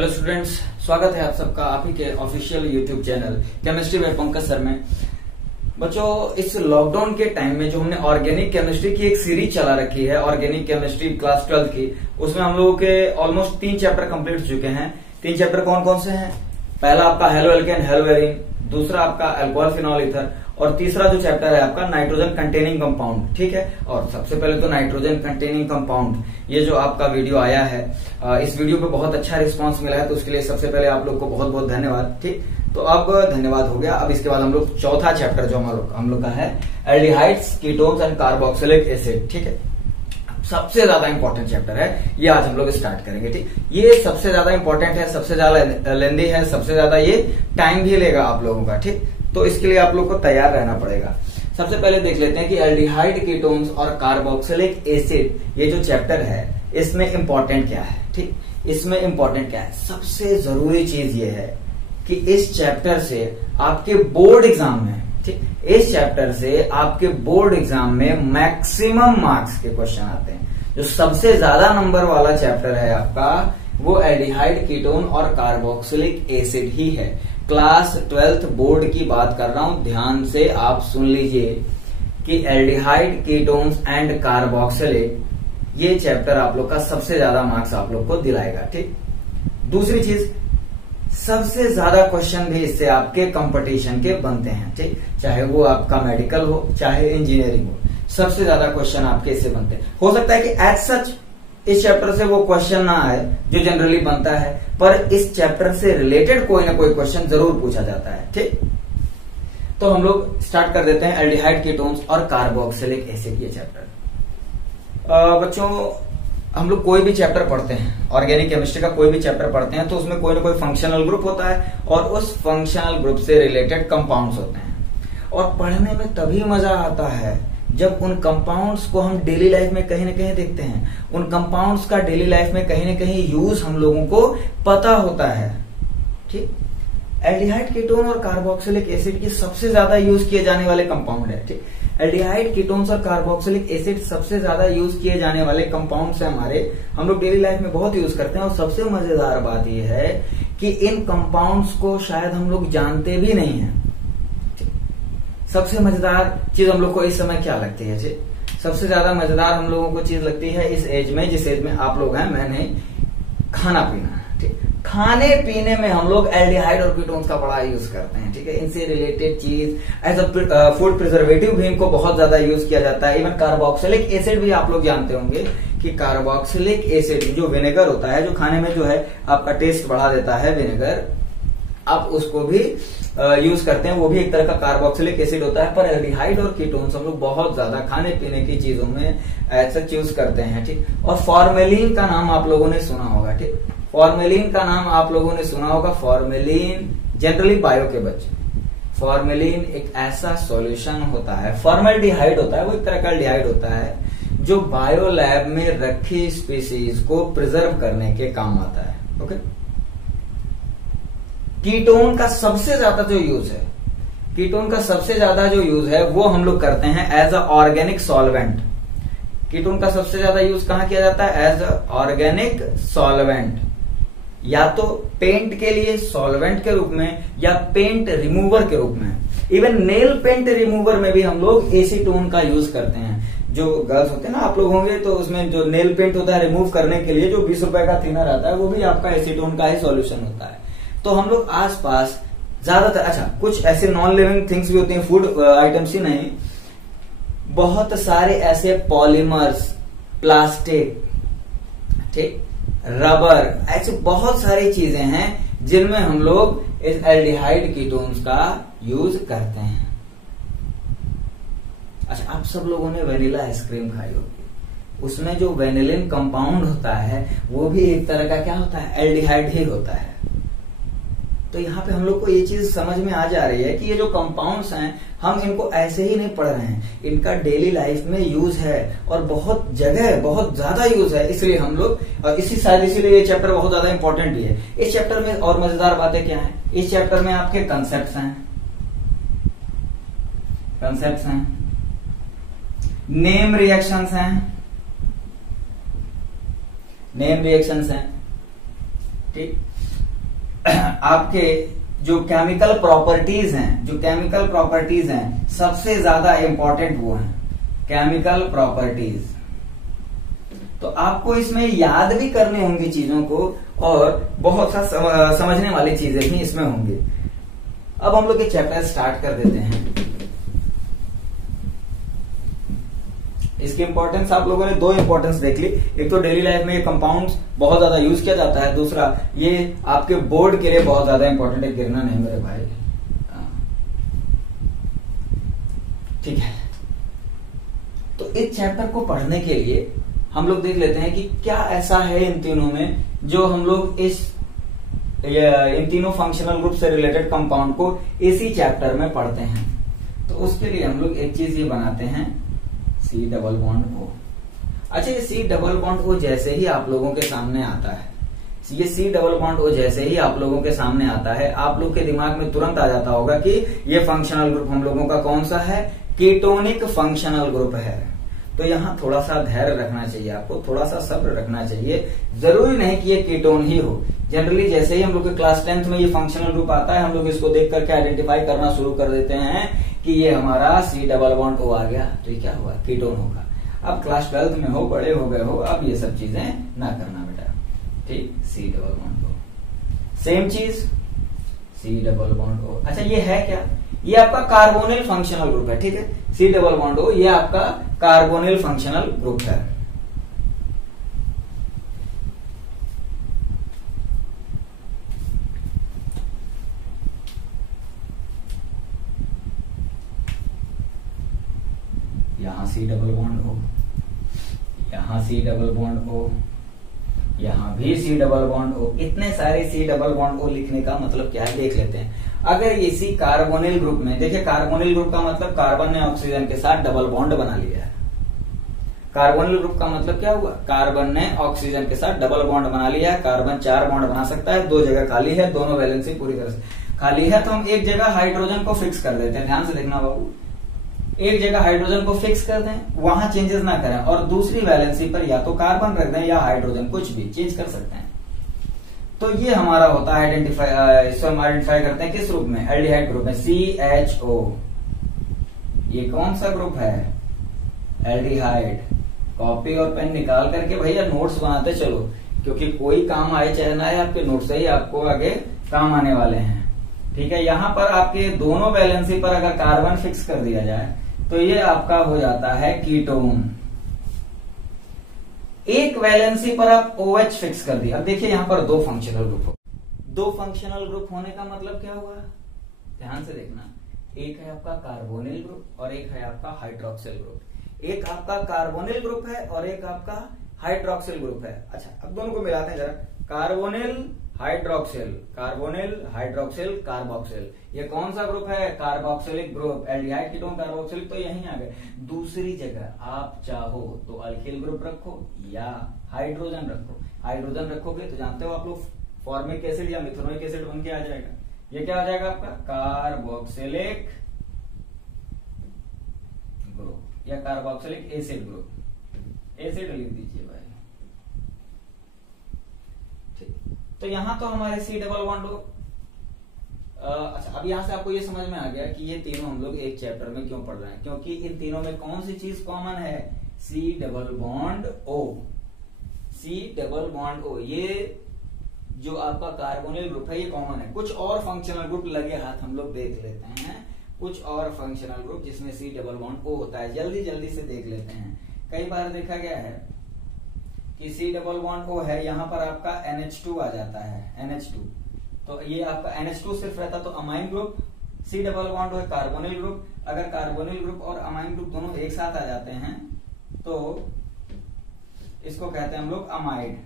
Hello students, स्वागत है आप सबका आप ही के official YouTube channel chemistry bye Pankaj sir में। बच्चों, इस लॉकडाउन के टाइम में जो हमने ऑर्गेनिक केमिस्ट्री की एक सीरीज चला रखी है, ऑर्गेनिक केमिस्ट्री क्लास 12 की, उसमें हम लोगों के ऑलमोस्ट 3 चैप्टर कंप्लीट हो चुके हैं। 3 चैप्टर कौन कौन से हैं? पहला आपका हेलो एल्केन हेलो वेरिन, दूसरा आपका अल्कोहल फिनॉल ईथर, और तीसरा जो चैप्टर है आपका नाइट्रोजन कंटेनिंग कंपाउंड। ठीक है, और सबसे पहले तो नाइट्रोजन कंटेनिंग कंपाउंड, ये जो आपका वीडियो आया है, इस वीडियो पे बहुत अच्छा रिस्पांस मिला है, तो उसके लिए सबसे पहले आप लोग को बहुत बहुत धन्यवाद। ठीक, तो अब धन्यवाद हो गया। अब इसके बाद हम लोग चौथा चैप्टर जो हम लोग का है aldehydes, ketones and carboxylic acid. ठीक है, सबसे ज्यादा इंपॉर्टेंट चैप्टर है, ये आज हम लोग स्टार्ट करेंगे। ठीक, ये सबसे ज्यादा इंपॉर्टेंट है, सबसे ज्यादा लेंदी है, सबसे ज्यादा ये टाइम भी लेगा आप लोगों का। ठीक, तो इसके लिए आप लोग को तैयार रहना पड़ेगा। सबसे पहले देख लेते हैं कि एल्डिहाइड, कीटोन्स और कार्बोक्सिलिक एसिड, ये जो चैप्टर है इसमें इंपॉर्टेंट क्या है। ठीक, इसमें इंपॉर्टेंट क्या है? सबसे जरूरी चीज ये है कि इस चैप्टर से आपके बोर्ड एग्जाम में, ठीक, इस चैप्टर से आपके बोर्ड एग्जाम में मैक्सिमम मार्क्स के क्वेश्चन आते हैं। जो सबसे ज्यादा नंबर वाला चैप्टर है आपका, वो एल्डिहाइड, कीटोन और कार्बोक्सिलिक एसिड ही है। क्लास 12th बोर्ड की बात कर रहा हूं, ध्यान से आप सुन लीजिए कि एल्डिहाइड, कीटोन्स एंड कार्बोक्सिलिक, ये चैप्टर आप लोग का सबसे ज्यादा मार्क्स आप लोग को दिलाएगा। ठीक, दूसरी चीज, सबसे ज्यादा क्वेश्चन भी इससे आपके कंपटीशन के बनते हैं। ठीक, चाहे वो आपका मेडिकल हो चाहे इंजीनियरिंग हो, सबसे ज्यादा क्वेश्चन आपके इससे बनते हैं। हो सकता है कि एज सच इस चैप्टर से वो क्वेश्चन ना आए जो जनरली बनता है, पर इस चैप्टर से रिलेटेड कोई ना कोई क्वेश्चन जरूर पूछा जाता है। ठीक, तो हम लोग स्टार्ट कर देते हैं एल्डिहाइड, कीटोन्स और कार्बोक्सिलिक एसिड, ये चैप्टर। बच्चों, हम लोग कोई भी चैप्टर पढ़ते हैं, ऑर्गेनिक केमिस्ट्री का कोई भी चैप्टर पढ़ते हैं, तो उसमें कोई ना कोई फंक्शनल ग्रुप होता है और उस फंक्शनल ग्रुप से रिलेटेड कंपाउंड्स होते हैं। और पढ़ने में तभी मजा आता है जब उन कंपाउंड्स को हम डेली लाइफ में कहीं ना कहीं देखते हैं, उन कंपाउंड्स का डेली लाइफ में कहीं ना कहीं यूज हम लोगों को पता होता है। ठीक, एल्डिहाइड, कीटोन और कार्बोक्सिलिक एसिड की सबसे ज्यादा यूज किए जाने वाले कंपाउंड है। ठीक, एल्डिहाइड, कीटोन्स और कार्बोक्सिलिक एसिड सबसे ज्यादा यूज किए जाने वाले कंपाउंड्स है हमारे, हम लोग डेली लाइफ में बहुत यूज करते हैं। और सबसे मजेदार बात यह है कि इन कंपाउंड्स को शायद हम लोग जानते भी नहीं है। सबसे मजेदार चीज हम लोग को इस समय क्या लगती है जी? सबसे ज्यादा मजेदार हम लोगों को चीज लगती है इस एज में, जिस एज में आप लोग हैं, मैं नहीं, खाना पीना। ठीक, खाने पीने में हम लोग एल्डिहाइड और कीटोन्स का बड़ा यूज करते हैं। ठीक है, इनसे रिलेटेड चीज एज अ फूड प्रिजर्वेटिव भी इनको बहुत ज्यादा यूज किया जाता है। इवन कार्बोक्सिलिक एसिड भी आप लोग जानते होंगे कि कार्बोक्सिलिक एसिड जो विनेगर होता है, जो खाने में जो है आपका टेस्ट बढ़ा देता है, विनेगर, आप उसको भी यूज करते हैं, वो भी एक तरह का कार्बोक्सिलिक एसिड होता है। पर एल्डिहाइड और कीटोन्स हम लोग बहुत ज्यादा खाने पीने की चीजों में ऐसा यूज करते हैं। ठीक, और फॉर्मेलिन का नाम आप लोगों ने सुना होगा। ठीक, फॉर्मेलिन का नाम आप लोगों ने सुना होगा। फॉर्मेलिन जनरली बायो के बच्चे, फॉर्मेलिन एक ऐसा सॉल्यूशन होता है, फॉर्मल्डिहाइड होता है, वो एक तरह का एल्डिहाइड होता है जो बायो लैब में रखी स्पीसीज को प्रिजर्व करने के काम आता है। ओके, कीटोन का सबसे ज्यादा जो यूज है, कीटोन का सबसे ज्यादा जो यूज है वो हम लोग करते हैं as a organic solvent. Ketone का सबसे ज्यादा यूज कहां किया जाता है? एज अ ऑर्गेनिक सॉल्वेंट, या तो पेंट के लिए सॉल्वेंट के रूप में या पेंट रिमूवर के रूप में। इवन नेल पेंट रिमूवर में भी हम लोग एसीटोन का यूज करते हैं। जो गर्ल्स होते हैं ना, आप लोग होंगे, तो उसमें जो नेल पेंट होता है रिमूव करने के लिए जो 20 रुपए का थिनर आता है, वो भी आपका एसीटोन का ही सॉल्यूशन होता है। तो हम लोग आसपास ज्यादातर, अच्छा, कुछ ऐसे नॉन लिविंग थिंग्स भी होती हैं, फूड आइटम्स ही नहीं, बहुत सारे ऐसे पॉलीमर्स, प्लास्टिक, ठीक, रबर, ऐसे बहुत सारी चीजें हैं जिनमें हम लोग इस एल्डिहाइड, कीटोन्स का यूज करते हैं। अच्छा, आप सब लोगों ने वेनिला आइसक्रीम खाई होगी, उसमें जो वेनिलिन कंपाउंड होता है वो भी एक तरह का क्या होता है? एल्डिहाइड ही होता है। तो यहाँ पे हम लोग को ये चीज समझ में आ जा रही है कि ये जो कंपाउंड्स हैं, हम इनको ऐसे ही नहीं पढ़ रहे हैं, इनका डेली लाइफ में यूज है और बहुत जगह, बहुत ज्यादा यूज है। इसलिए हम लोग, और इसीलिए ये चैप्टर बहुत ज्यादा इंपॉर्टेंट भी है। इस चैप्टर में और मजेदार बातें क्या है? इस चैप्टर में आपके कंसेप्ट हैं, नेम रिएक्शंस हैं, ठीक, आपके जो केमिकल प्रॉपर्टीज हैं, सबसे ज्यादा इंपॉर्टेंट वो हैं केमिकल प्रॉपर्टीज। तो आपको इसमें याद भी करने होंगी चीजों को, और बहुत सा समझने वाली चीजें भी इसमें होंगी। अब हम लोग ये चैप्टर स्टार्ट कर देते हैं। इसकी इंपॉर्टेंस आप लोगों ने दो इंपॉर्टेंस देख ली, एक तो डेली लाइफ में ये कंपाउंड्स बहुत ज्यादा यूज किया जाता है, दूसरा ये आपके बोर्ड के लिए बहुत ज्यादा इंपॉर्टेंट है। गिरना नहीं मेरे भाई, ठीक है। तो इस चैप्टर को पढ़ने के लिए हम लोग देख लेते हैं कि क्या ऐसा है इन तीनों में जो हम लोग इन तीनों फंक्शनल ग्रुप से रिलेटेड कंपाउंड को इसी चैप्टर में पढ़ते हैं। तो उसके लिए हम लोग एक चीज ये बनाते हैं, C डबल बॉन्ड O। अच्छा, ये C डबल बॉन्ड O जैसे ही आप लोगों के सामने आता है, ये C डबल बॉन्ड O जैसे ही आप लोगों के सामने आता है, आप लोग के दिमाग में तुरंत आ जाता होगा कि ये फंक्शनल ग्रुप हम लोगों का कौन सा है, कीटोनिक फंक्शनल ग्रुप है। तो यहाँ थोड़ा सा धैर्य रखना चाहिए, आपको थोड़ा सा सब्र रखना चाहिए। जरूरी नहीं कि ये कीटोन ही हो। जनरली जैसे ही हम लोग के क्लास 10th में ये फंक्शनल ग्रुप आता है, हम लोग इसको देख करके आइडेंटिफाई करना शुरू कर देते हैं कि ये हमारा C डबल बॉन्ड O आ गया, तो ये क्या हुआ, कीटोन होगा। अब क्लास 12th में हो, बड़े हो गए हो, अब ये सब चीजें ना करना बेटा, ठीक। C double bond O, same चीज C डबल बॉन्ड O। अच्छा, ये है क्या, ये आपका कार्बोनिल फंक्शनल ग्रुप है, ठीक है। C डबल बॉन्ड O ये आपका कार्बोनिल फंक्शनल ग्रुप है। यहां C डबल बॉन्ड O, यहां C डबल बॉन्ड O, यहां भी C डबल बॉन्ड O। इतने सारे C डबल बॉन्ड O लिखने का मतलब क्या है, देख लेते हैं। अगर इसी कार्बोनिल ग्रुप में, देखिए कार्बोनिल ग्रुप का मतलब कार्बन ने ऑक्सीजन के साथ डबल बॉन्ड बना लिया है। कार्बोनिल ग्रुप का मतलब क्या हुआ, कार्बन ने ऑक्सीजन के साथ डबल बॉन्ड बना लिया है। कार्बन 4 बॉन्ड बना सकता है, 2 जगह खाली है, दोनों वैलेंसी पूरी तरह से खाली है, तो हम एक जगह हाइड्रोजन को फिक्स कर देते हैं। ध्यान से देखना बाबू, एक जगह हाइड्रोजन को फिक्स कर दें, वहां चेंजेस ना करें, और दूसरी वैलेंसी पर या तो कार्बन रख दें या हाइड्रोजन, कुछ भी चेंज कर सकते हैं। तो ये हमारा होता है आइडेंटिफाई, इसको हम आइडेंटिफाई करते हैं किस रूप में, एल्डिहाइड ग्रुप में, CHO। ये कौन सा ग्रुप है, एल्डिहाइड। कॉपी और पेन निकाल करके भैया नोट्स बनाते चलो, क्योंकि कोई काम आए चाहे ना आए, आपके नोट्स से ही आपको आगे काम आने वाले हैं, ठीक है। यहां पर आपके दोनों वैलेंसी पर अगर कार्बन फिक्स कर दिया जाए तो ये आपका हो जाता है कीटोन। एक वैलेंसी पर आप OH फिक्स कर दिया। अब देखिए यहां पर 2 फंक्शनल ग्रुप हो, 2 फंक्शनल ग्रुप होने का मतलब क्या हुआ, ध्यान से देखना, एक है आपका कार्बोनिल ग्रुप और एक है आपका हाइड्रोक्सिल ग्रुप। एक आपका कार्बोनिल ग्रुप है और एक आपका हाइड्रोक्सिल ग्रुप है। अच्छा, अब दोनों को मिलाते हैं जरा, carbonyl hydroxyl, carbonyl hydroxyl carboxyl, ये कौन सा ग्रुप है, carboxylic group. Aldehyde ketone carboxylic तो यहीं आ गए। दूसरी जगह आप चाहो तो अल्किल ग्रुप रखो या हाइड्रोजन रखो। हाइड्रोजन रखोगे तो जानते हो आप लोग फॉर्मिक एसिड या मिथेनोइक एसिड बन के आ जाएगा। ये क्या आ जाएगा आपका, कार्बोक्सिलिक ग्रुप या कार्बोक्सिलिक एसिड ग्रुप। एसिड लिख दीजिए भाई, ठीक। तो यहां तो हमारे C डबल बॉन्ड O। अच्छा, अब यहां से आपको ये समझ में आ गया कि ये तीनों हम लोग एक चैप्टर में क्यों पढ़ रहे हैं, क्योंकि इन तीनों में कौन सी चीज कॉमन है, C double bond O। C double bond O, ये जो आपका कार्बोनिल ग्रुप है ये कॉमन है। कुछ और फंक्शनल ग्रुप लगे हाथ हम लोग देख लेते हैं, कुछ और फंक्शनल ग्रुप जिसमें C डबल बॉन्ड O होता है, जल्दी जल्दी से देख लेते हैं। कई बार देखा गया है कि C डबल बॉन्ड O है, यहां पर आपका NH2 आ जाता है, NH2। तो ये आपका NH2 सिर्फ रहता तो amine group, C double bond O है कार्बोनिल ग्रुप। अगर कार्बोनिल ग्रुप और अमाइन ग्रुप दोनों एक साथ आ जाते हैं तो इसको कहते हैं हम लोग अमाइड,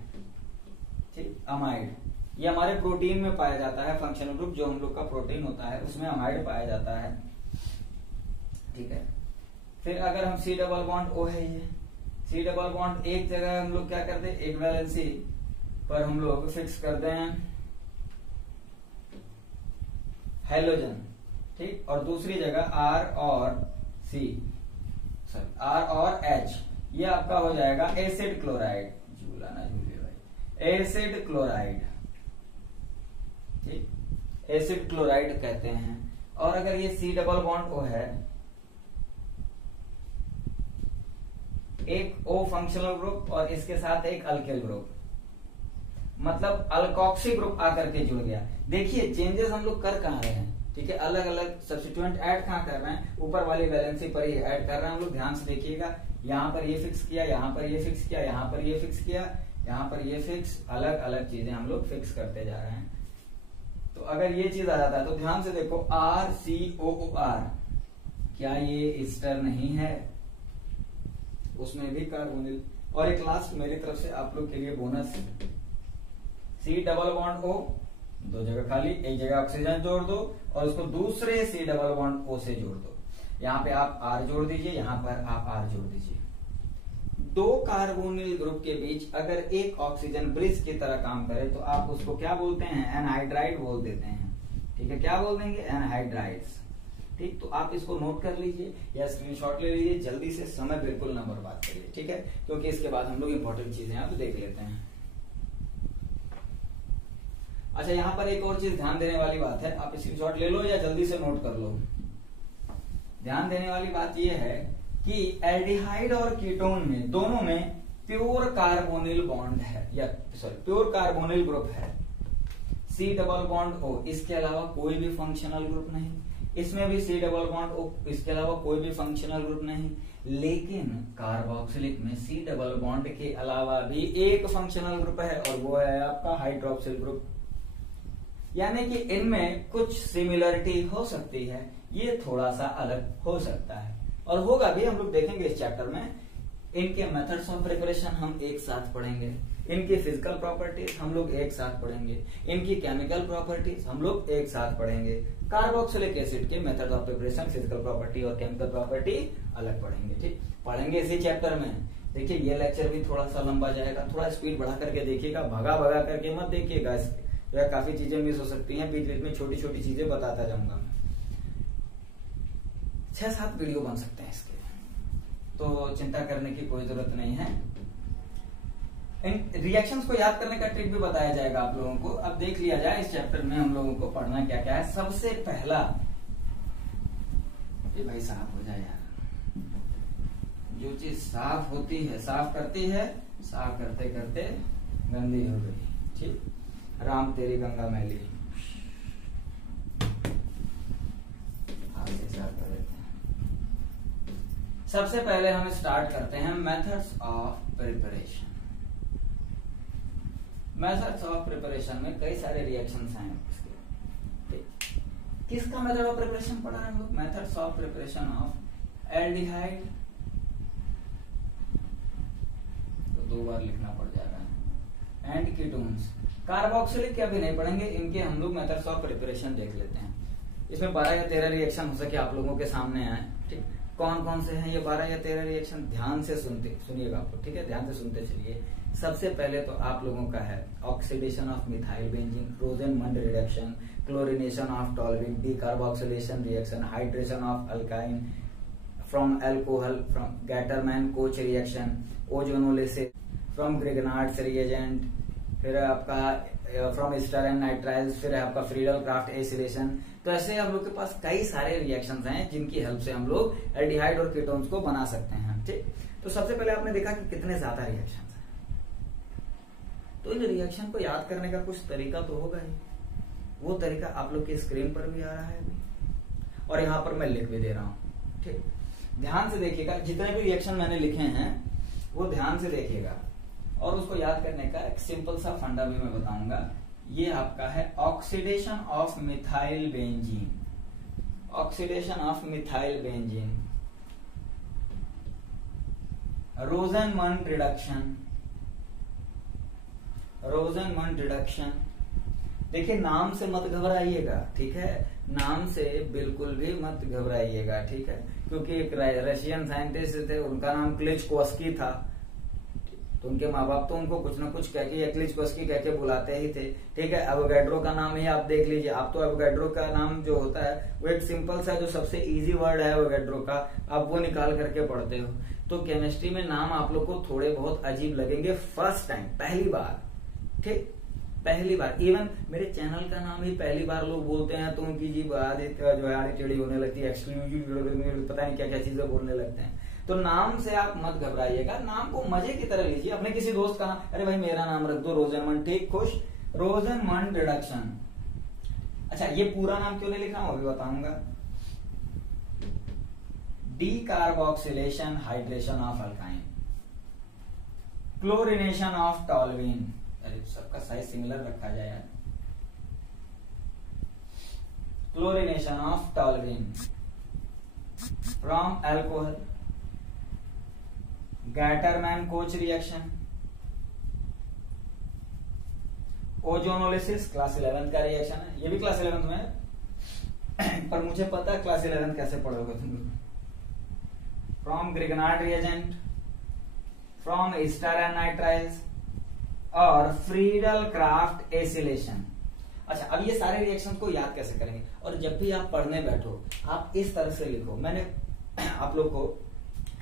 ठीक, अमाइड। ये हमारे प्रोटीन में पाया जाता है, फंक्शनल ग्रुप जो हम लोग का प्रोटीन होता है उसमें अमाइड पाया जाता है, ठीक है। फिर अगर हम C डबल बॉन्ड O है, ये C डबल बॉन्ड एक जगह हम लोग क्या करते हैं, एक वैलेंसी पर हम लोग फिक्स करते हैं हेलोजन, ठीक, और दूसरी जगह R और H, ये आपका हो जाएगा एसिड क्लोराइड। झूला ना झूले भाई, एसिड क्लोराइड, ठीक। एसिड क्लोराइड कहते हैं। और अगर ये C डबल बॉन्ड O है, एक O फंक्शनल ग्रुप और इसके साथ एक अल्किल ग्रुप, मतलब अल्कोक्सी ग्रुप आकर के जुड़ गया। देखिए चेंजेस हम लोग कर कहां रहे हैं, ठीक है, अलग अलग सब्स्टिट्यूएंट ऐड कहां कर रहे हैं, ऊपर वाली वैलेंसी पर ही ऐड कर रहे हैं हम लोग। ध्यान से देखिएगा, यहां पर ये फिक्स किया, यहां पर ये फिक्स किया, यहां पर ये फिक्स किया, यहां पर ये फिक्स, अलग अलग चीजें हम लोग फिक्स करते जा रहे हैं। तो अगर ये चीज आ जाता है तो ध्यान से देखो, RCOOR, क्या ये ईस्टर नहीं है? उसमें भी कार्बोनिल। और एक लास्ट मेरी तरफ से आप लोग के लिए bonus, C double bond O, दो जगह खाली, एक जगह ऑक्सीजन जोड़ दो और उसको दूसरे C डबल बॉन्ड O से जोड़ दो। यहाँ पे आप R जोड़ दीजिए, यहाँ पर आप R जोड़ दीजिए। दो कार्बोनिल ग्रुप के बीच अगर एक ऑक्सीजन ब्रिज की तरह काम करे तो आप उसको क्या बोलते हैं? एनहाइड्राइड बोल देते हैं, ठीक है, क्या बोल देंगे? एनहाइड्राइड्स। ठीक, तो आप इसको नोट कर लीजिए या स्क्रीनशॉट ले लीजिए, जल्दी से, समय बिल्कुल ना बर्बाद करिए, ठीक है, क्योंकि इसके बाद हम लोग इंपॉर्टेंट चीजें आप देख लेते हैं। अच्छा, यहाँ पर एक और चीज ध्यान देने वाली बात है, आप स्क्रीनशॉट ले लो या जल्दी से नोट कर लो। ध्यान देने वाली बात यह है कि एल्डिहाइड और कीटोन में, दोनों में प्योर कार्बोनिल बॉन्ड है, या सॉरी प्योर कार्बोनिल ग्रुप है, C डबल बॉन्ड O, इसके अलावा कोई भी फंक्शनल ग्रुप नहीं। इसमें भी C डबल बॉन्ड O, इसके अलावा कोई भी फंक्शनल ग्रुप नहीं। लेकिन कार्बोक्सिलिक में C डबल बॉन्ड के अलावा भी एक फंक्शनल ग्रुप है और वो है आपका हाइड्रोक्सिल ग्रुप। यानी कि इनमें कुछ सिमिलरिटी हो सकती है, ये थोड़ा सा अलग हो सकता है और होगा भी, हम लोग देखेंगे इस चैप्टर में। इनके मेथड्स ऑफ प्रिपरेशन हम एक साथ पढ़ेंगे, इनकी फिजिकल प्रॉपर्टीज हम लोग एक साथ पढ़ेंगे, इनकी केमिकल प्रॉपर्टीज हम लोग एक साथ पढ़ेंगे। कार्बोक्सिलिक एसिड के method of preparation, physical property और केमिकल प्रॉपर्टी अलग पढ़ेंगे, ठीक, पढ़ेंगे इसी चैप्टर में। देखिए ये लेक्चर भी थोड़ा सा लंबा जाएगा, थोड़ा स्पीड बढ़ा करके देखिएगा, भगा भगा करके मत देखिएगा, काफी चीजें मिस हो सकती हैं, बीच बीच में छोटी छोटी चीजें बताता जाऊंगा मैं। 6-7 वीडियो बन सकते हैं इसके, तो चिंता करने की कोई जरूरत नहीं है। इन रिएक्शंस को याद करने का ट्रिक भी बताया जाएगा आप लोगों को। अब देख लिया जाए इस चैप्टर में हम लोगों को पढ़ना क्या क्या है। सबसे पहला, ये भाई साफ हो जाए यार, जो चीज साफ होती है, साफ करती है, साफ करते करते गंदी हो गई, ठीक, राम तेरी गंगा मैली, हाथ से साफ कर देते हैं। सबसे पहले हम स्टार्ट करते हैं methods of preparation. Methods of preparation में कई सारे रिएक्शंस हैं इसके। किसका मेथड ऑफ प्रिपरेशन पढ़ा है हम लोग? Methods of preparation of aldehyde, तो 2 बार लिखना पड़ जा रहा है, एंड कीटोन्स। कार्बोक्सिलिक के अभी नहीं पढ़ेंगे, इनके हम लोग मेथड्स ऑफ प्रिपरेशन देख लेते हैं। इसमें 12 या 13 रिएक्शन हो सके आप लोगों के सामने आए, ठीक, कौन कौन से हैं ये 12 या 13 रिएक्शन? ध्यान से सुनिएगा आप लोग, ठीक है, ध्यान से सुनते चलिए। सबसे पहले तो आप लोगों का है oxidation of methyl benzene, Rosenmund reduction, chlorination of toluene, decarboxylation reaction, hydration of alkyne from alcohol, from Gattermann Koch reaction, ozonolysis from Grignard's reagent, फिर आपका फ्रॉम स्टर एंड नाइट्राइल्स, फिर आपका फ्रीडल क्राफ्ट एसिलेशन। तो ऐसे हम लोग के पास कई सारे रिएक्शंस हैं जिनकी हेल्प से हम लोग एल्डिहाइड और कीटोन्स को बना सकते हैं, ठीक। तो सबसे पहले आपने देखा कि कितने ज्यादा रिएक्शंस हैं, तो इन रिएक्शन को याद करने का कुछ तरीका तो होगा ही। वो तरीका आप लोग की स्क्रीन पर भी आ रहा है अभी, और यहाँ पर मैं लिख भी दे रहा हूं, ठीक। ध्यान से देखिएगा, जितने भी रिएक्शन मैंने लिखे हैं वो ध्यान से देखिएगा, और उसको याद करने का एक सिंपल सा फंडा भी मैं बताऊंगा। ये आपका है oxidation of methyl benzene, oxidation of methyl benzene, Rosenmund reduction, Rosenmund reduction. देखिए नाम से मत घबराइएगा, ठीक है, नाम से बिल्कुल भी मत घबराइएगा, ठीक है, क्योंकि एक रशियन साइंटिस्ट थे, उनका नाम क्लिचकोस्की था, तो उनके माँ बाप तो उनको कुछ ना कुछ कह के क्लिचकोस्की कह के बुलाते ही थे, ठीक है। एवोगैड्रो का नाम ही आप देख लीजिए, आप तो एवोगैड्रो का नाम जो होता है वो एक सिंपल सा, जो सबसे इजी वर्ड है एवोगैड्रो का, आप वो निकाल करके पढ़ते हो। तो केमिस्ट्री में नाम आप लोग को थोड़े बहुत अजीब लगेंगे फर्स्ट टाइम, पहली बार, ठीक। पहली बार, इवन मेरे चैनल का नाम ही पहली बार लोग बोलते हैं तो उनकी जीभ आधी जो है आधी टेढ़ी होने लगती है, एक्सक्लूसिव पता नहीं क्या क्या चीजें बोलने लगते हैं। तो नाम से आप मत घबराइएगा, नाम को मजे की तरह लीजिए। अपने किसी दोस्त का नाम, अरे भाई मेरा नाम रख दो रोजनमंड, ठीक, खुश, रोजनमंड रिडक्शन। अच्छा, ये पूरा नाम क्यों नहीं लिखा हूं अभी बताऊंगा। Decarboxylation hydration of alkyne, chlorination of toluene, अरे सबका साइज सिमिलर रखा जाए यार, chlorination of toluene from alcohol, Gattermann Koch reaction, ozonolysis class 11 का रिएक्शन है, ये भी क्लास 11 में पर मुझे पता है क्लास 11 कैसे पढ़ोगे तुम लोग। From Grignard reagent, from Easter and nitriles और फ्रीडल क्राफ्ट एसिलेशन। अच्छा, अब ये सारे रिएक्शन को याद कैसे करेंगे, और जब भी आप पढ़ने बैठो आप इस तरह से लिखो। मैंने आप लोग को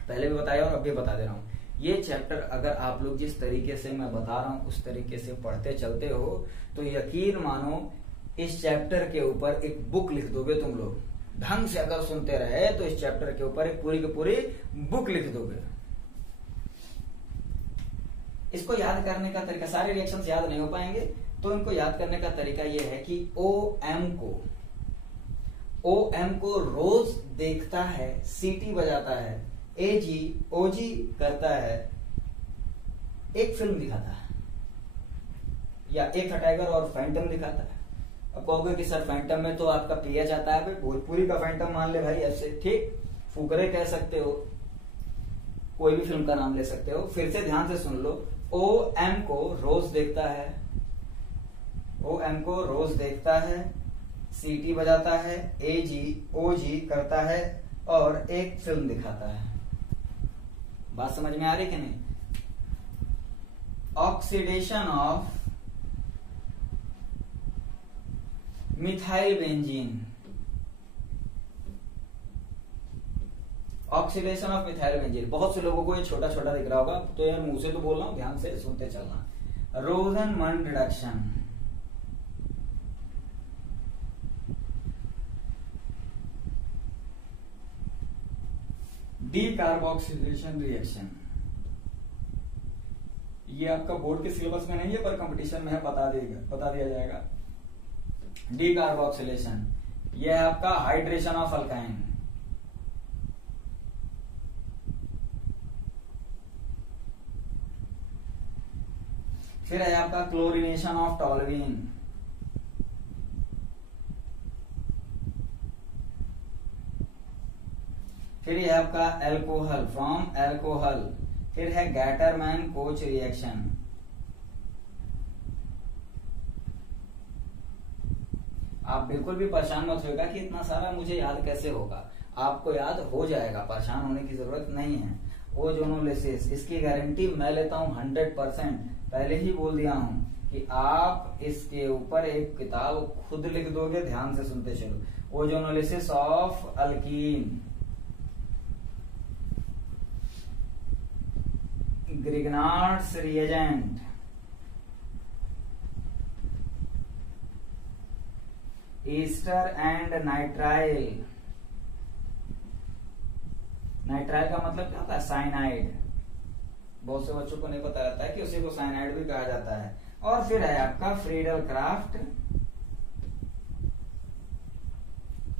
पहले भी बताया और अब भी बता दे रहा हूं, ये चैप्टर अगर आप लोग जिस तरीके से मैं बता रहा हूं उस तरीके से पढ़ते चलते हो तो यकीन मानो इस चैप्टर के ऊपर एक बुक लिख दोगे तुम लोग। ढंग से अगर सुनते रहे तो इस चैप्टर के ऊपर एक पूरी की पूरी बुक लिख दोगे। इसको याद करने का तरीका, सारे रिएक्शंस याद नहीं हो पाएंगे तो इनको याद करने का तरीका यह है कि OM को रोज देखता है, सीटी बजाता है, OG करता है, एक फिल्म दिखाता है या एक टाइगर और फैंटम दिखाता है। अब कहोगे कि सर फैंटम में तो आपका पीएच आता है, भोजपुरी का फैंटम मान ले भाई ऐसे, ठीक, फुकरे कह सकते हो, कोई भी फिल्म का नाम ले सकते हो। फिर से ध्यान से सुन लो, OM को रोज देखता है, OM को रोज देखता है, सीटी बजाता है, OG करता है और एक फिल्म दिखाता है। बात समझ में आ रही कि नहीं। Oxidation of methyl benzene, oxidation of methyl benzene, बहुत से लोगों को ये छोटा छोटा दिख रहा होगा तो यार मुंह से तो बोल रहा हूं, ध्यान से सुनते चलना। रोजनमंड रिडक्शन, डीकार्बोक्सिलेशन रिएक्शन, ये आपका बोर्ड के सिलेबस में नहीं है पर कंपटीशन में है, बता दिया जाएगा। डीकार्बोक्सिलेशन, ये है आपका हाइड्रेशन ऑफ अल्काइन, फिर है आपका क्लोरिनेशन ऑफ टॉल्यूइन, फिर है आपका अल्कोहल, फ्रॉम अल्कोहल, फिर है गैटरमैन कोच रिएक्शन। आप बिल्कुल भी परेशान मत होगा कि इतना सारा मुझे याद कैसे होगा, आपको याद हो जाएगा, परेशान होने की जरूरत नहीं है। ओजोनोलिसिस, इसकी गारंटी मैं लेता हूं 100%, पहले ही बोल दिया हूं कि आप इसके ऊपर एक किताब खुद लिख दोगे, ध्यान से सुनते चलो। Ozonolysis of alkene, Grignard's reagent, ester and nitrile, nitrile का मतलब क्या होता है, साइनाइड, बहुत से बच्चों को नहीं पता रहता है कि उसी को साइनाइड भी कहा जाता है। और फिर है आपका फ्रीडल क्राफ्ट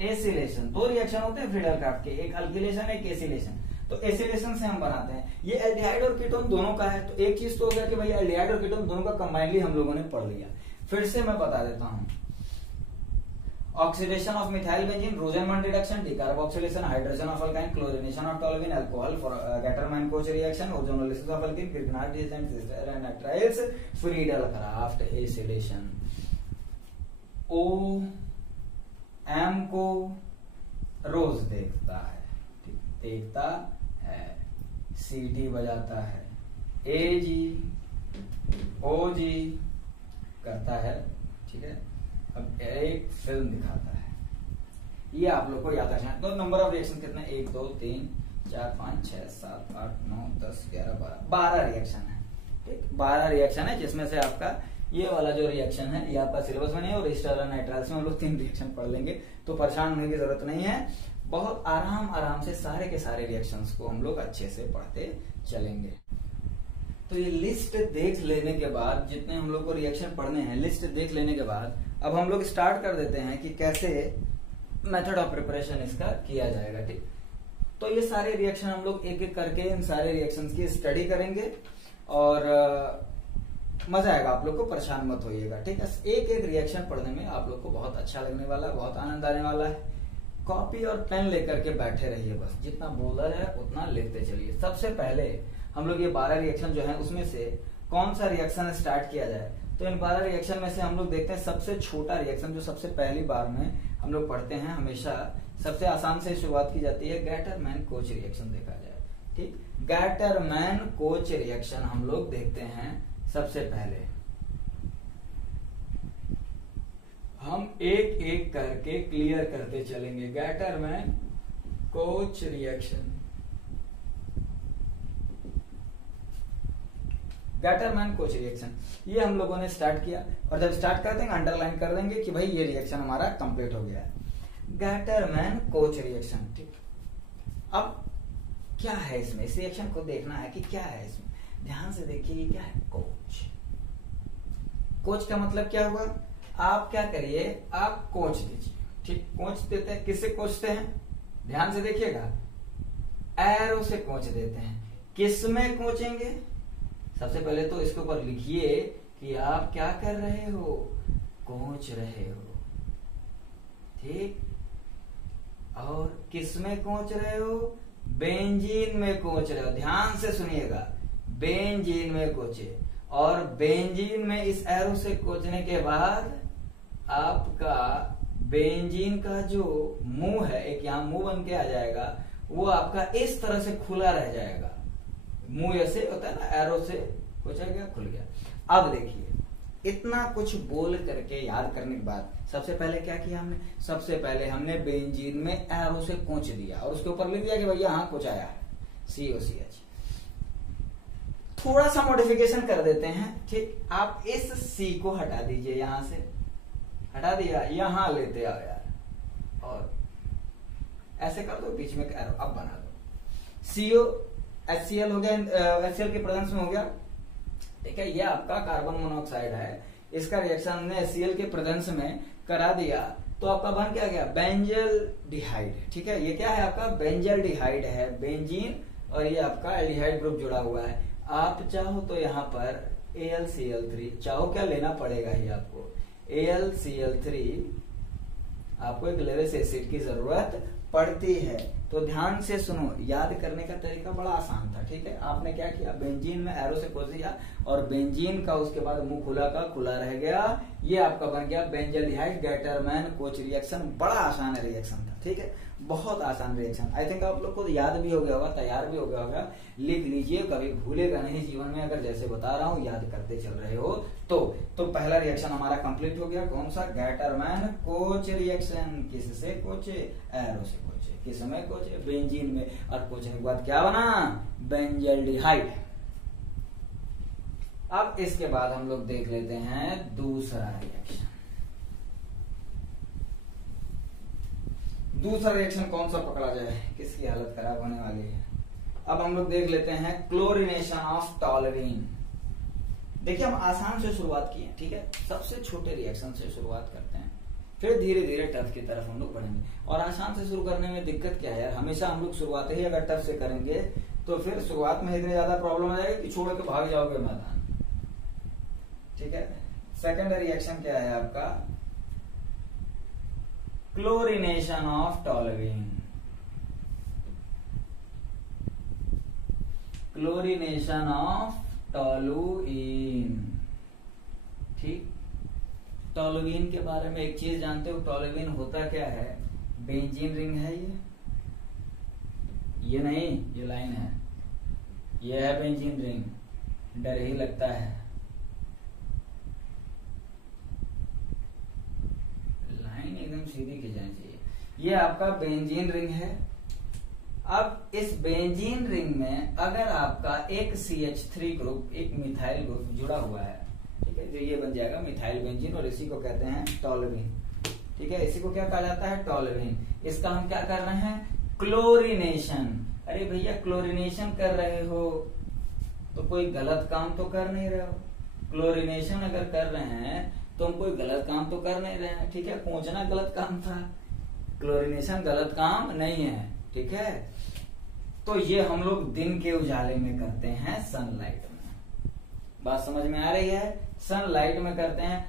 एसिलेशन, दो रिएक्शन होते हैं फ्रीडल क्राफ्ट के, एक अल्किलेशन एक एसिलेशन। तो एसिलेशन से हम बनाते हैं, ये एल्डिहाइड और कीटोन दोनों का है। तो एक चीज तो हो गया कि भाई एल्डिहाइड और कीटोन दोनों का कंबाइनली हम लोगों ने पढ़ लिया। फिर से मैं बता देता हूं, oxidation of methyl benzene, Rosenmund reduction, decarboxylation, hydration of alkyne, chlorination of toluene, alcohol for Gattermann Koch reaction, ozonolysis of alkene, Grignard reagent, ester and nitriles, Friedel Crafts acylation. OM को रोज देखता है, देखता है, सीटी बजाता है, OG करता है, ठीक है। अब एक फिल्म दिखाता है, ये आप लोग को याद रखना है। तो नंबर ऑफ रिएक्शन कितने, 1 2 3 4 5 6 7 8 9 10 11 12 रिएक्शन है, ठीक, 12 रिएक्शन है जिसमें से आपका ये वाला जो रिएक्शन है ये आपका सिलेबस में नहीं है, और एस्टर और नाइट्राइल्स में हम लोग 3 रिएक्शन पढ़ लेंगे, तो परेशान होने की जरूरत नहीं है। बहुत आराम से सारे के सारे रिएक्शंस को हम लोग अच्छे से पढ़ते चलेंगे। तो ये लिस्ट देख लेने के बाद, जितने हम लोग को रिएक्शन पढ़ने हैं, लिस्ट देख लेने के बाद अब हम लोग स्टार्ट कर देते हैं कि कैसे मेथड ऑफ प्रिपरेशन इसका किया जाएगा। ठीक, तो ये सारे रिएक्शन हम लोग एक एक करके इन सारे रिएक्शंस की स्टडी करेंगे और मजा आएगा, आप लोग को परेशान मत होइएगा। ठीक है, एक एक रिएक्शन पढ़ने में आप लोग को बहुत अच्छा लगने वाला है, बहुत आनंद आने वाला है। कॉपी और पेन लेकर के बैठे रहिए, बस जितना बोला है उतना लिखते चलिए। सबसे पहले हम लोग ये 12 रिएक्शन जो है उसमें से कौन सा रिएक्शन स्टार्ट किया जाए, तो इन 12 रिएक्शन में से हम लोग देखते हैं सबसे छोटा रिएक्शन जो सबसे पहली बार में हम लोग पढ़ते हैं, हमेशा सबसे आसान से शुरुआत की जाती है। गैटरमैन कोच रिएक्शन देखा जाए। ठीक, गैटरमैन कोच रिएक्शन हम लोग देखते हैं सबसे पहले। हम एक एक करके क्लियर करते चलेंगे। Gattermann Koch reaction, Gattermann Koch reaction, ये हम लोगों ने स्टार्ट किया, और जब स्टार्ट कर देंगे अंडरलाइन कर देंगे कि भाई ये रिएक्शन हमारा कंप्लीट हो गया है। Gattermann Koch reaction. ठीक, अब क्या है इसमें, इस रिएक्शन को देखना है कि क्या है इसमें। ध्यान से देखिए, ये क्या है, कोच। कोच का मतलब क्या हुआ, आप क्या करिए, आप कोच दीजिए। ठीक, कोच देते हैं, किससे कोचते हैं, ध्यान से देखिएगा, एरो से कोच देते हैं। किस में कोचेंगे, सबसे पहले तो इसके ऊपर लिखिए कि आप क्या कर रहे हो, कोच रहे हो। ठीक, और किस में कोच रहे हो, बेंजीन में कोच रहे हो। ध्यान से सुनिएगा, बेंजीन में कोचे, और बेंजीन में इस एरो से कोचने के बाद आपका बेंजीन का जो मुंह है, एक यहां मुंह बन के आ जाएगा, वो आपका इस तरह से खुला रह जाएगा। मुंह ऐसे होता है ना, एरो से कोचा गया, खुल गया। अब देखिए, इतना कुछ बोल करके याद करने के बाद सबसे पहले क्या किया हमने, सबसे पहले हमने बेंजीन में एरो से कोच दिया और उसके ऊपर लिख दिया कि भैया हाँ कोचाया है, COCH। थोड़ा सा मॉडिफिकेशन कर देते हैं। ठीक, आप इस C को हटा दीजिए, यहां से हटा दिया, यहां लेते आओ यार, और ऐसे कर दो, बीच में एरो अब बना दो। COHCl हो गया, HCl के प्रेजेंस में हो गया। ठीक है, ये आपका कार्बन मोनोऑक्साइड है, इसका रिएक्शन हमने HCl के प्रेजेंस में करा दिया, तो आपका बन क्या गया, बेंजल डिहाइड। ठीक है, ये क्या है आपका, बेंजल डिहाइड है, बेंजीन, और ये आपका एल्डिहाइड ग्रुप जुड़ा हुआ है। आप चाहो तो यहाँ पर AlCl3, चाहो क्या लेना पड़ेगा ही आपको, AlCl3, आपको एक लेवेस एसिड की जरूरत पड़ती है। तो ध्यान से सुनो, याद करने का तरीका बड़ा आसान था। ठीक है, आपने क्या किया, बेंजीन में एरो से कोच दिया, और बेंजीन का उसके बाद मुंह खुला का खुला रह गया, ये आपका बन गया बेंजल्डिहाइड गैटरमैन कोच रिएक्शन। बड़ा आसान रिएक्शन था। ठीक है, बहुत आसान रिएक्शन। आई थिंक आप लोग को याद भी हो गया होगा, तैयार भी हो गया होगा। लिख लीजिए, कभी भूलेगा नहीं जीवन में, अगर जैसे बता रहा हूं याद करते चल रहे हो तो पहला रिएक्शन हमारा कंप्लीट हो गया। कौन सा, गैटरमैन कोच रिएक्शन। किससे कोचे, एरो से कोचे। किस में कोचे, बेंजीन में, और कोचने के बाद क्या बना, बेंजल्डिहाइड। अब इसके बाद हम लोग देख लेते हैं दूसरा रिएक्शन। दूसरा रिएक्शन कौन सा पकड़ा जाए, किसकी हालत खराब होने वाली है। अब हम लोग देख लेते हैं क्लोरीनेशन ऑफ टॉलुइन। देखिए, हम आसान से शुरुआत किए, ठीक है, सबसे छोटे रिएक्शन से शुरुआत करते हैं, फिर धीरे धीरे टफ की तरफ हम लोग बढ़ेंगे। और आसान से शुरू करने में दिक्कत क्या है यार, हमेशा हम लोग शुरुआत ही अगर टफ से करेंगे तो फिर शुरुआत में इतनी ज्यादा प्रॉब्लम आ जाएगी कि छोड़ के भाग जाओगे मैदान। ठीक है, सेकंड रिएक्शन क्या है आपका, chlorination of toluene. Chlorination of toluene. ठीक, टॉलुइन के बारे में एक चीज जानते हो, टॉलुइन होता क्या है, बेंजीन रिंग है ये नहीं, ये लाइन है, ये है बेंजीन रिंग, डर ही लगता है, लाइन एकदम सीधी खींचनी चाहिए। ये आपका बेंजीन रिंग है। अब इस बेंजीन रिंग में अगर आपका एक CH3 ग्रुप, एक मिथाइल ग्रुप जुड़ा हुआ है, ठीक है, जो ये बन जाएगा मिथाइल बेंजीन और इसी को कहते हैं टोल्यूइन। ठीक है, इसी को क्या कहा जाता है, टोल्यूइन। इसका हम क्या कर रहे हैं, क्लोरीनेशन। अरे भैया क्लोरीनेशन कर रहे हो तो कोई गलत काम तो कर नहीं रहे हो। क्लोरीनेशन अगर कर रहे हैं तो हम कोई गलत काम तो कर नहीं रहे हैं। ठीक है, पहुंचना गलत काम था, क्लोरीनेशन गलत काम नहीं है। ठीक है, तो ये हम लोग दिन के उजाले में करते हैं, सनलाइट में। बात समझ में आ रही है, सनलाइट में करते हैं।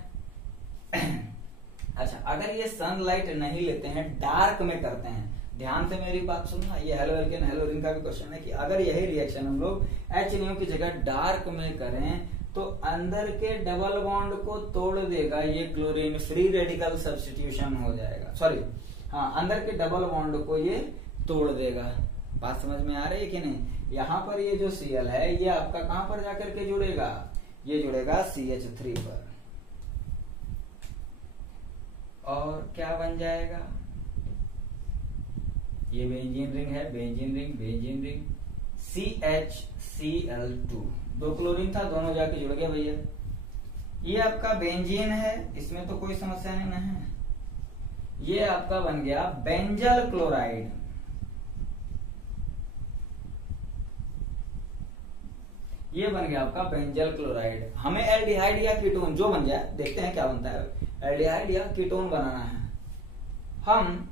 अच्छा, अगर ये सनलाइट नहीं लेते हैं, डार्क में करते हैं, ध्यान से मेरी बात सुनना, ये हेलो एल्केन हेलोरिन का भी क्वेश्चन है कि अगर यही रिएक्शन हम लोग HNO की जगह डार्क में करें तो अंदर के डबल बॉन्ड को तोड़ देगा ये क्लोरीन, फ्री रेडिकल सब्स्टिट्यूशन हो जाएगा। सॉरी, हाँ, अंदर के डबल बॉन्ड को ये तोड़ देगा। बात समझ में आ रही है कि नहीं। यहाँ पर ये जो Cl है ये आपका कहां पर जाकर के जुड़ेगा, ये जुड़ेगा CH3 पर, और क्या बन जाएगा, ये बेंजीन रिंग है, बेंजीन रिंग CHCl2, 2 क्लोरीन था, दोनों जाके जुड़ गए भैया। ये आपका बेंजीन है, इसमें तो कोई समस्या नहीं है। ये आपका बन गया बेंजल क्लोराइड। ये बन गया आपका बेंजल क्लोराइड। हमें एल्डिहाइड या कीटोन जो बन जाए, देखते हैं क्या बनता है, एल्डिहाइड या कीटोन बनाना है। हम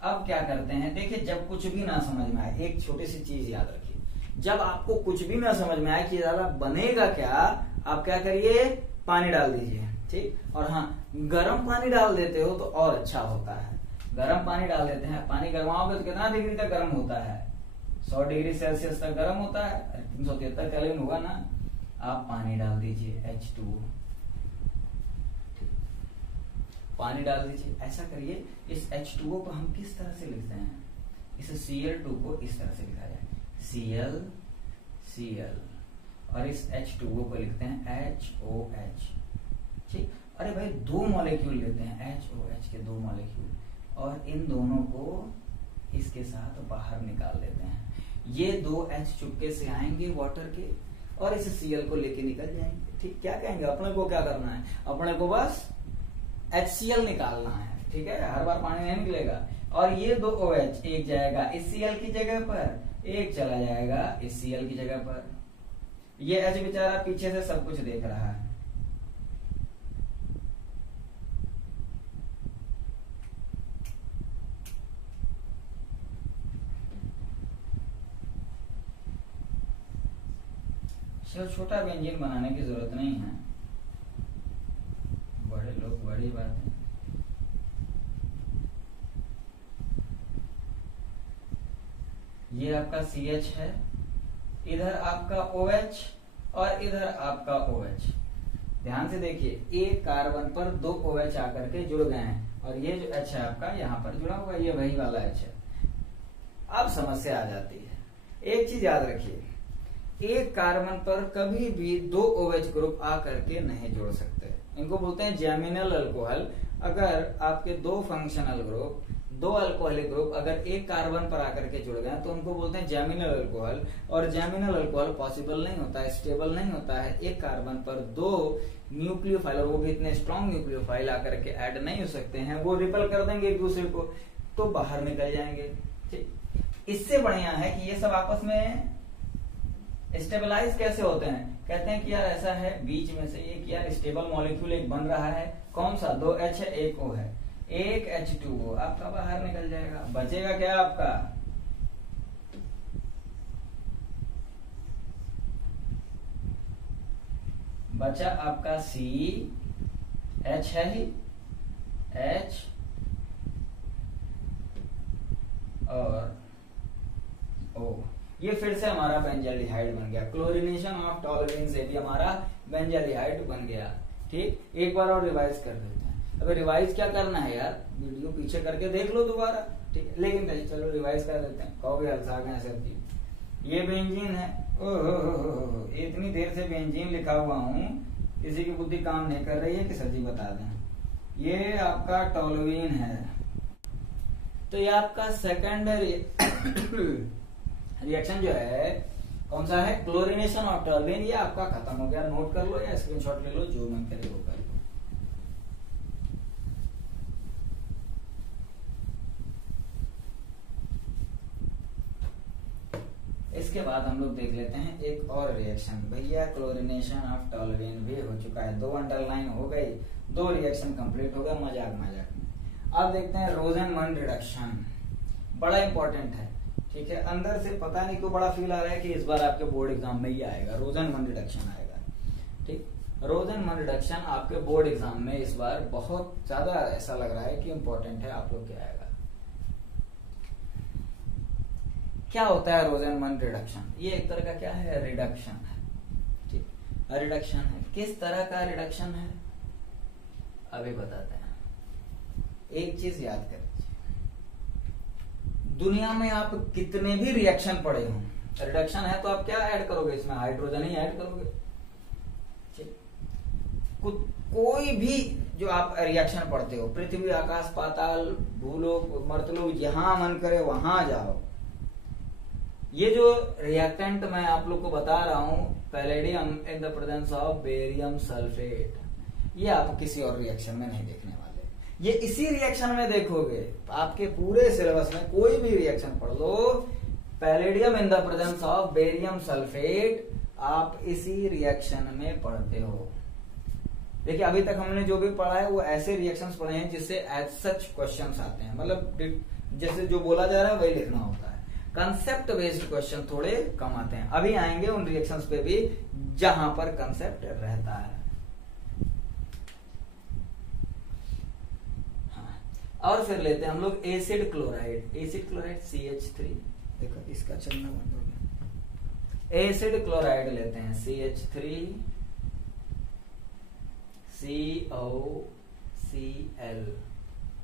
अब क्या करते हैं, देखिए जब कुछ भी ना समझ में आए, एक छोटी सी चीज याद रखिए, जब आपको कुछ भी ना समझ में आए कि ज्यादा बनेगा क्या, आप क्या करिए, पानी डाल दीजिए। ठीक, और हाँ, गर्म पानी डाल देते हो तो और अच्छा होता है। गर्म पानी डाल देते हैं, पानी गर्माओगे तो कितना डिग्री तक गर्म होता है, 100 डिग्री सेल्सियस तक गर्म होता है, 373 केल्विन होगा ना। आप पानी डाल दीजिए, H2O, पानी डाल दीजिए। ऐसा करिए, इस H2O को हम किस तरह से लिखते हैं, इस Cl2 को इस तरह से लिखा जाए, Cl, और इस H2O को लिखते हैं HOH। ठीक, अरे भाई 2 मॉलिक्यूल लेते हैं, HOH के 2 मॉलिक्यूल, और इन दोनों को इसके साथ बाहर निकाल देते हैं। ये 2 H चुपके से आएंगे वाटर के, और इस Cl को लेके निकल जाएंगे। ठीक, क्या कहेंगे, अपने को क्या करना है, अपने को बस HCl निकालना है। ठीक है, हर बार पानी नहीं निकलेगा। और ये 2 OH, एक जाएगा इस Cl की जगह पर, एक चला जाएगा इस Cl की जगह पर। ये H बेचारा पीछे से सब कुछ देख रहा है। छोटा बेंजीन बनाने की जरूरत नहीं है, बड़े लोग बड़ी बात है। ये आपका CH है, इधर आपका OH और इधर आपका OH। ध्यान से देखिए, एक कार्बन पर 2 OH आकर के जुड़ गए हैं, और ये जो H है आपका यहाँ पर जुड़ा हुआ, ये वही वाला H है। अब समस्या आ जाती है, एक चीज याद रखिए, एक कार्बन पर कभी भी 2 OH ग्रुप आकर के नहीं जुड़ सकते, इनको बोलते हैं जैमिनल अल्कोहल। अगर आपके 2 फंक्शनल ग्रुप, 2 अल्कोहलिक ग्रुप अगर एक कार्बन पर आकर के जुड़ गए तो उनको बोलते हैं जैमिनल अल्कोहल। और जैमिनल अल्कोहल पॉसिबल नहीं होता है, स्टेबल नहीं होता है। एक कार्बन पर 2 न्यूक्लियोफाइल, और वो भी इतने स्ट्रॉन्ग न्यूक्लियोफाइल आकर के ऐड नहीं हो सकते हैं, वो रिपल कर देंगे एक दूसरे को, तो बाहर निकल जाएंगे। ठीक, इससे बढ़िया है कि ये सब आपस में स्टेबलाइज कैसे होते हैं, कहते हैं कि यार ऐसा है, बीच में से एक यार स्टेबल मॉलिक्यूल एक बन रहा है, कौन सा, 2 H है, 1 O है, 1 H2O आपका बाहर निकल जाएगा। बचेगा क्या आपका, बचा आपका CH है ही, H और O। ये फिर से हमारा बेंजाल्डिहाइड बन गया। क्लोरीनेशन ऑफ टोल्यूइन से भी हमारा बेंजाल्डिहाइड बन गया। ठीक, एक बार और रिवाइज कर देते हैं। अबे रिवाइज क्या करना है यार, वीडियो पीछे करके देख लो दोबारा। ठीक है, लेकिन चलो रिवाइज कर देते हैं। कहोगे हल्सा गए सर जी, ये बेंजीन है, ओहो इतनी देर से बेंजीन लिखा हुआ हूँ, किसी की बुद्धि काम नहीं कर रही है कि सर जी बता दें। ये आपका टोल्यूइन है, तो ये आपका सेकंड रिएक्शन जो है कौन सा है? Chlorination of toluene. ये आपका खत्म हो गया, नोट कर लो या स्क्रीनशॉट ले लो, जो मन करे वो कर लो। इसके बाद हम लोग देख लेते हैं एक और रिएक्शन। भैया क्लोरिनेशन ऑफ टॉल्यूएन भी हो चुका है, 2 अंडरलाइन हो गई, 2 रिएक्शन कंप्लीट हो गया, मजाक मजाक में। अब देखते हैं रोजेनमन रिडक्शन, बड़ा इंपॉर्टेंट है, ठीक है। अंदर से पता नहीं क्यों बड़ा फील आ रहा है कि इस बार आपके बोर्ड एग्जाम में ही आएगा, रोजेनमन रिडक्शन आएगा, ठीक। रोजेनमन रिडक्शन आपके बोर्ड एग्जाम में इस बार बहुत ज्यादा ऐसा लग रहा है कि इंपॉर्टेंट है, आप लोग क्या आएगा। क्या होता है रोजेनमन रिडक्शन? ये एक तरह का क्या है? रिडक्शन है, ठीक। रिडक्शन है, किस तरह का रिडक्शन है अभी बताते हैं। एक चीज याद कर लीजिए, दुनिया में आप कितने भी रिएक्शन पढ़े हों, रिडक्शन है तो आप क्या ऐड करोगे इसमें? हाइड्रोजन ही ऐड करोगे, ठीक। कोई भी जो आप रिएक्शन पढ़ते हो, पृथ्वी आकाश पाताल भूलोक मर्तलोक, जहां मन करे वहां जाओ, ये जो रिएक्टेंट मैं आप लोग को बता रहा हूं, palladium in the presence of barium sulphate, ये आप किसी और रिएक्शन में नहीं देखने वाले, ये इसी रिएक्शन में देखोगे। आपके पूरे सिलेबस में कोई भी रिएक्शन पढ़ लो, palladium in the presence of barium sulphate आप इसी रिएक्शन में पढ़ते हो। देखिए अभी तक हमने जो भी पढ़ा है वो ऐसे रिएक्शंस पढ़े हैं जिससे एज सच क्वेश्चंस आते हैं, मतलब जैसे जो बोला जा रहा है वही लिखना होता है। कंसेप्ट बेस्ड क्वेश्चन थोड़े कम आते हैं, अभी आएंगे उन रिएक्शंस पे भी जहां पर कंसेप्ट रहता है। हाँ। और फिर लेते हैं हम लोग acid chloride. Acid chloride CH3, देखो इसका चलना बंद हो गया। एसिड क्लोराइड लेते हैं CH3 COCl,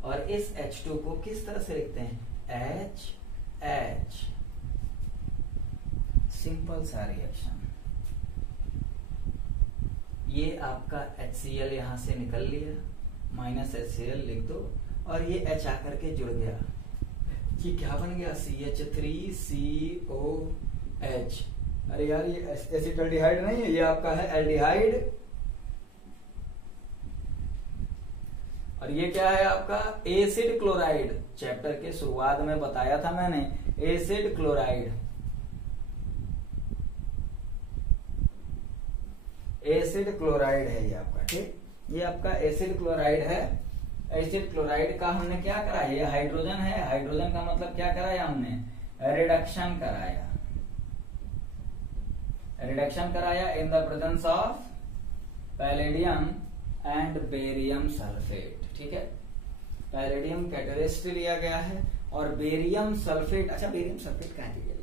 और इस H2 को किस तरह से लिखते हैं? H, सिंपल सा रिएक्शन। ये आपका HCl यहां से निकल लिया, -HCl लिख दो, और ये H आकर के जुड़ गया, ये क्या बन गया? CH3COH। अरे यार ये एसिटाल्डिहाइड नहीं है, ये आपका है एल्डिहाइड, और ये क्या है आपका? Acid chloride. चैप्टर के शुरुआत में बताया था मैंने, एसिड क्लोराइड, एसिड क्लोराइड है ये आपका, ठीक। ये आपका एसिड क्लोराइड है। एसिड क्लोराइड का हमने क्या कराया? ये हाइड्रोजन है, हाइड्रोजन का मतलब क्या कराया हमने? रिडक्शन कराया, रिडक्शन कराया इन the presence of palladium and barium sulphate, ठीक है। पैलेडियम कैटलिस्ट लिया गया है और बेरियम सल्फेट, अच्छा बेरियम सल्फेट कहां लिया?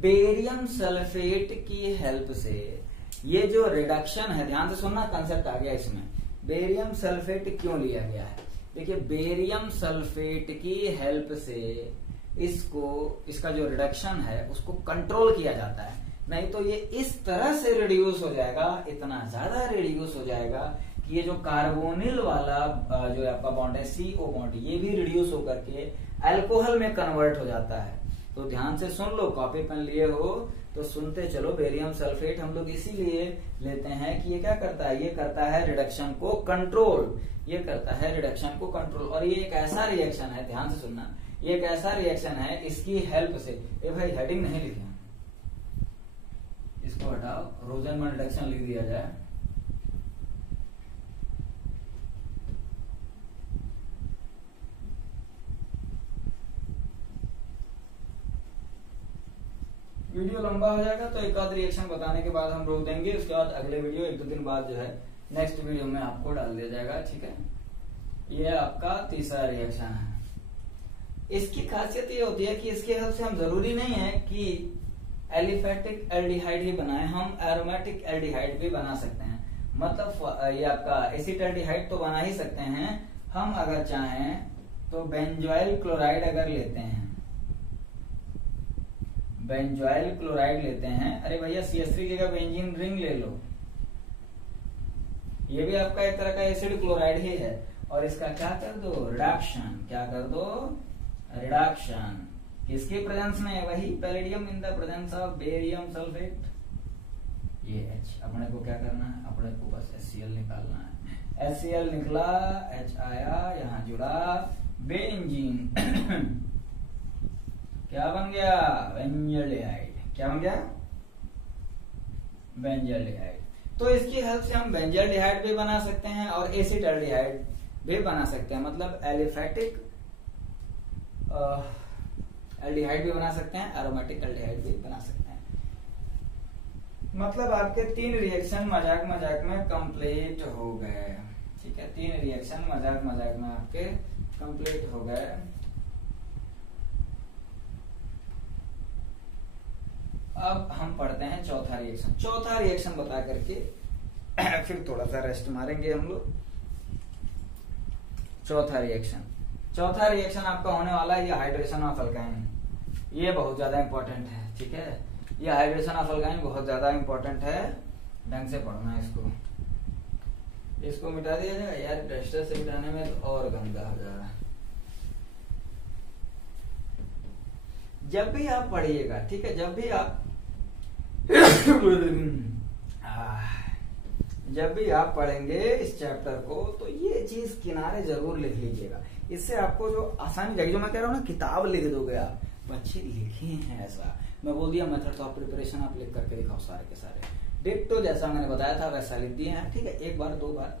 बेरियम सल्फेट की हेल्प से ये जो रिडक्शन है, ध्यान से सुनना, कंसेप्ट आ गया इसमें। बेरियम सल्फेट क्यों लिया गया है? देखिए बेरियम सल्फेट की हेल्प से इसका जो रिडक्शन है उसको कंट्रोल किया जाता है, नहीं तो ये इस तरह से रिड्यूस हो जाएगा, इतना ज्यादा रिड्यूस हो जाएगा कि ये जो कार्बोनिल वाला जो आपका बॉन्ड है CO बॉन्ड, ये भी रिड्यूस होकर के अल्कोहल में कन्वर्ट हो जाता है। तो ध्यान से सुन लो, कॉपी पेन लिए हो तो सुनते चलो। बेरियम सल्फेट हम लोग इसीलिए लेते हैं कि ये क्या करता है? ये करता है रिडक्शन को कंट्रोल, ये करता है रिडक्शन को कंट्रोल। और ये एक ऐसा रिएक्शन है, ध्यान से सुनना, ये एक ऐसा रिएक्शन है, इसकी हेल्प से, ए भाई हेडिंग नहीं लिखे, इसको हटाओ, रोजेनमन रिडक्शन लिख दिया जाए। वीडियो लंबा हो जाएगा तो एक आध रिएक्शन बताने के बाद हम रोक देंगे, उसके बाद अगले वीडियो 1-2 दिन बाद जो है नेक्स्ट वीडियो में आपको डाल दिया जाएगा, ठीक है। ये आपका तीसरा रिएक्शन है। इसकी खासियत ये होती है कि इसके हेल्प से हम जरूरी नहीं है कि एलिफेटिक एल्डिहाइड ही बनाए, हम एरोमेटिक एल्डिहाइड भी बना सकते हैं। मतलब ये आपका एसिटाल्डिहाइड तो बना ही सकते हैं हम, अगर चाहें तो बेंजोइल क्लोराइड अगर लेते हैं, बेंजोइल क्लोराइड लेते हैं, अरे भैया CH3 की जगह बेंजीन रिंग ले लो, ये भी आपका एक तरह का एसिड क्लोराइड ही है। और इसका क्या कर दो? रिडक्शन, क्या कर दो? रिडक्शन, किसके प्रेजेंस में है? वही palladium in the presence of barium sulphate. ये H अपने को क्या करना है? अपने को बस HCl निकालना है। HCl निकला, H आया, यहाँ जुड़ा बेंजीन क्या बन गया? बेंजल्डिहाइड। क्या बन गया? बेंजल्डिहाइड। तो इसकी हेल्प से हम बेंजल्डिहाइड भी बना सकते हैं और एसिटाल्डिहाइड भी बना सकते हैं, मतलब एलिफेटिक एल्डिहाइड भी बना सकते हैं, एरोमेटिक एल्डिहाइड भी बना सकते हैं। मतलब आपके 3 रिएक्शन मजाक मजाक में कंप्लीट हो गए। ठीक है, 3 रिएक्शन मजाक मजाक में आपके कंप्लीट हो गए। अब हम पढ़ते हैं चौथा रिएक्शन। चौथा रिएक्शन बता करके फिर थोड़ा सा रेस्ट मारेंगे हम लोग। चौथा रिएक्शन आपका होने वाला है ये हाइड्रेशन ऑफ अल्काइन। ये बहुत ज्यादा इंपॉर्टेंट है। ठीक है, ये हाइड्रेशन ऑफ अल्काइन बहुत ज्यादा इंपॉर्टेंट है, ढंग से पढ़ना है इसको। इसको मिटा दिया जाएगा यार, डस्टर से मिटाने में तो और गंदा हो जाएगा। जब भी आप पढ़िएगा, ठीक है, जब भी आप पढ़ेंगे इस चैप्टर को तो ये चीज किनारे जरूर लिख लीजिएगा। इससे आपको जो आसानी लगेगी, जो मैं कह रहा हूँ ना, किताब लिख दोगे आप, बच्चे लिखे हैं ऐसा, मैं बोल दिया मेथड ऑफ प्रिपरेशन आप लिख करके दिखाओ सारे के सारे डिट्टो जैसा मैंने बताया था वैसा लिख दिए हैं। ठीक है, एक बार 2 बार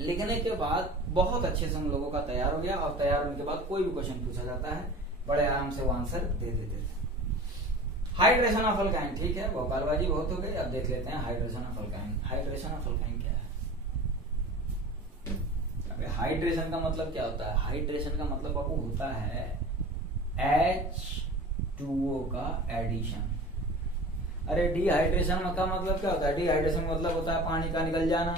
लिखने के बाद बहुत अच्छे से हम लोगों का तैयार हो गया, और तैयार होने के बाद कोई भी क्वेश्चन पूछा जाता है बड़े आराम से वो आंसर दे देते थे। हाइड्रेशन ऑफ अल्काइन, ठीक है, भोपालबाजी बहुत हो गई, अब देख लेते हैं hydration of alkyne. Hydration of alkyne क्या है? हाइड्रेशन का मतलब क्या होता है? हाइड्रेशन का मतलब आपको होता है H2O का एडिशन। अरे डिहाइड्रेशन का मतलब क्या होता है? डिहाइड्रेशन का मतलब होता है पानी का निकल जाना।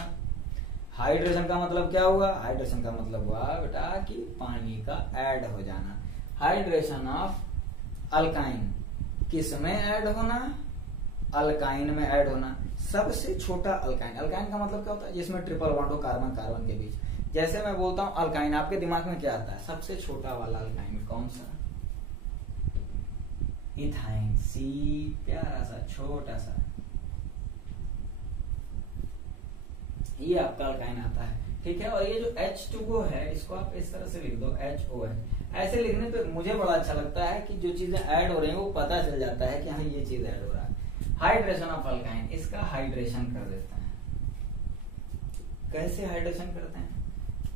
हाइड्रेशन का मतलब क्या हुआ? हाइड्रेशन का मतलब हुआ बेटा कि पानी का ऐड हो जाना। हाइड्रेशन ऑफ अल्काइन किस में ऐड होना? अल्काइन में ऐड होना। सबसे छोटा अल्काइन। अल्काइन का मतलब क्या होता है? जिसमें ट्रिपल बॉन्ड हो कार्बन कार्बन के बीच। जैसे मैं बोलता हूं अल्काइन, आपके दिमाग में क्या आता है? सबसे छोटा वाला अल्काइन कौन सा? इथाइन। सी, प्यारा सा छोटा सा, ये आपका अल्काइन आता है। ठीक है, और ये जो H2O है इसको आप इस तरह से लिख दो HON। ऐसे लिखने पे मुझे बड़ा अच्छा लगता है कि जो चीजें ऐड हो रही हैं वो पता चल जाता है कि हाँ ये चीज ऐड हो रहा है। हाइड्रेशन ऑफ अल्काइन, इसका हाइड्रेशन कर देते हैं। कैसे हाइड्रेशन करते हैं?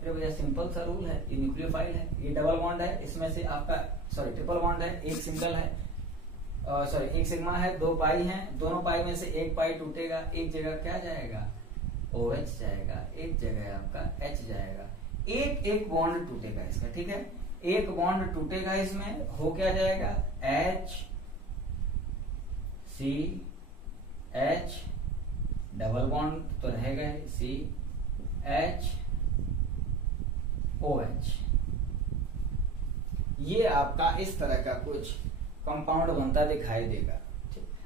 अरे भैया सिंपल सा रूल है, ये न्यूक्लियोफाइल है, ये डबल बॉन्ड है, इसमें से आपका ट्रिपल बॉन्ड है, एक सिंगल है, एक सिग्मा है, 2 पाई है, दोनों पाई में से एक पाई टूटेगा, एक जगह क्या जाएगा? OH जाएगा, एक जगह आपका H जाएगा। एक बॉन्ड टूटेगा इसका। ठीक है, एक बॉन्ड टूटेगा, इसमें हो क्या जाएगा? HCH, डबल बॉन्ड तो रहेगा CHOH। ये आपका इस तरह का कुछ कंपाउंड बनता दिखाई देगा।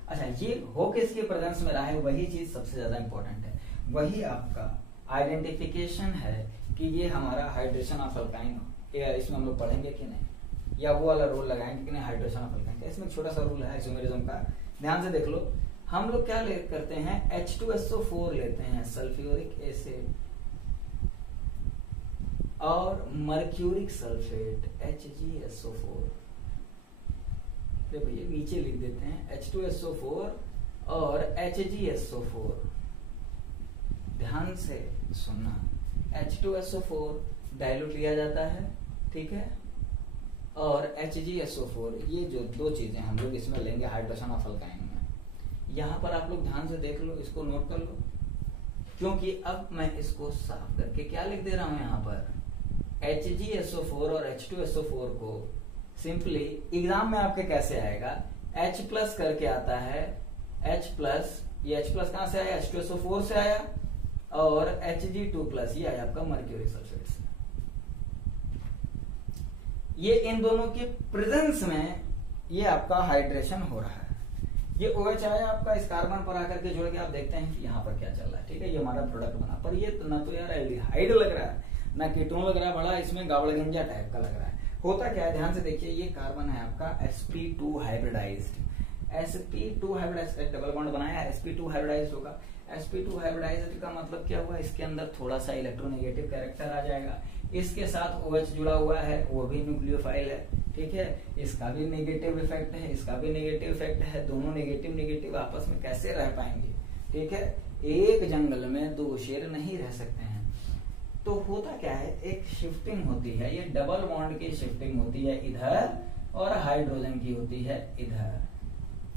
अच्छा, ये हो किसके प्रेजेंस में रहा है? वही चीज सबसे ज्यादा इंपॉर्टेंट है। वही आपका आइडेंटिफिकेशन है कि ये हमारा हाइड्रेशन ऑफ अल्काइन हो। इसमें हम लोग पढ़ेंगे कि नहीं, या वो वाला रोल लगाएंगे कि नहीं हाइड्रेशन ऑफ अल्काइन का। इसमें एक छोटा सा रूल है आइसोमेरिज्म का, ध्यान से देख लो। हम लोग क्या करते हैं? H2SO4 लेते हैं, सल्फ्यूरिक एसिड और मर्क्यूरिक सल्फेट HgSO4। देखो ये नीचे लिख देते हैं H2SO4 और HgSO4। ध्यान से सुनना, H2SO4 डाइल्यूट लिया जाता है, ठीक है, और HgSO4, ये जो 2 चीजें हम लोग इसमें लेंगे हाइड्रेशन ऑफ अल्काइन में। यहां पर आप लोग ध्यान से देख लो, इसको नोट कर लो, क्योंकि अब मैं इसको साफ करके क्या लिख दे रहा हूं यहाँ पर? HgSO4 और H2SO4 को सिंपली एग्जाम में आपके कैसे आएगा? H प्लस करके आता है, H प्लस, ये H प्लस कहां से आया? H2SO4 से आया, और Hg2 प्लस ये आया आपका मर्क्यूरिक सल्फेट से। ये इन दोनों के प्रेजेंस में ये आपका हाइड्रेशन हो रहा है। ये OH आया आपका, इस कार्बन पर आकर के जुड़ के आप देखते हैं कि यहाँ पर क्या चल रहा है। ठीक है, ये हमारा प्रोडक्ट बना, पर ये ना तो यार एल्डिहाइड लग रहा है ना कीटोन लग रहा है, बड़ा इसमें गावड़गंजा टाइप का लग रहा है। होता क्या है ध्यान से देखिए, ये कार्बन है आपका sp2 hybridised, sp2 hybridised, double bond बनाया, sp2 हाइब्रिडाइज्ड होगा। sp2 हाइब्रिडाइज्ड का मतलब क्या हुआ, इसके अंदर थोड़ा सा इलेक्ट्रोनेगेटिव कैरेक्टर आ जाएगा। इसके साथ OH जुड़ा हुआ है, वो भी न्यूक्लियोफाइल है, ठीक है, इसका भी नेगेटिव इफेक्ट है, इसका भी नेगेटिव इफेक्ट है, दोनों नेगेटिव नेगेटिव आपस में कैसे रह पाएंगे, ठीक है, एक जंगल में दो शेर नहीं रह सकते हैं। तो होता क्या है, एक शिफ्टिंग होती है, ये डबल बॉन्ड की शिफ्टिंग होती है इधर, और हाइड्रोजन की होती है इधर,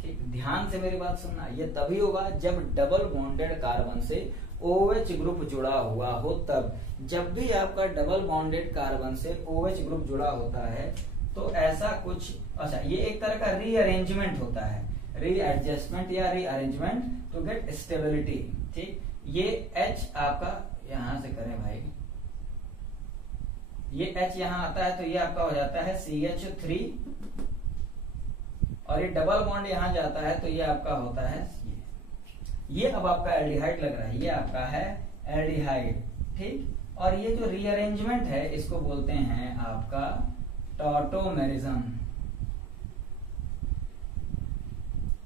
ठीक, ध्यान से मेरी बात सुनना, ये तभी होगा जब डबल बॉन्डेड कार्बन से OH ग्रुप जुड़ा हुआ हो, तब जब भी आपका डबल बॉन्डेड कार्बन से OH ग्रुप जुड़ा होता है तो ऐसा कुछ, अच्छा ये एक तरह का रीअरेंजमेंट होता है, रीएडजस्टमेंट या रीअरेंजमेंट टू गेट स्टेबिलिटी, ठीक, ये H आपका यहां से करें भाई, ये H यहां आता है तो ये आपका हो जाता है CH3, और ये डबल बॉन्ड यहां जाता है तो ये आपका होता है ये अब आपका एल्डिहाइड लग रहा है, ये आपका है एल्डिहाइड, ठीक, और ये जो रीअरेंजमेंट है इसको बोलते हैं आपका टॉटोमेरिज्म,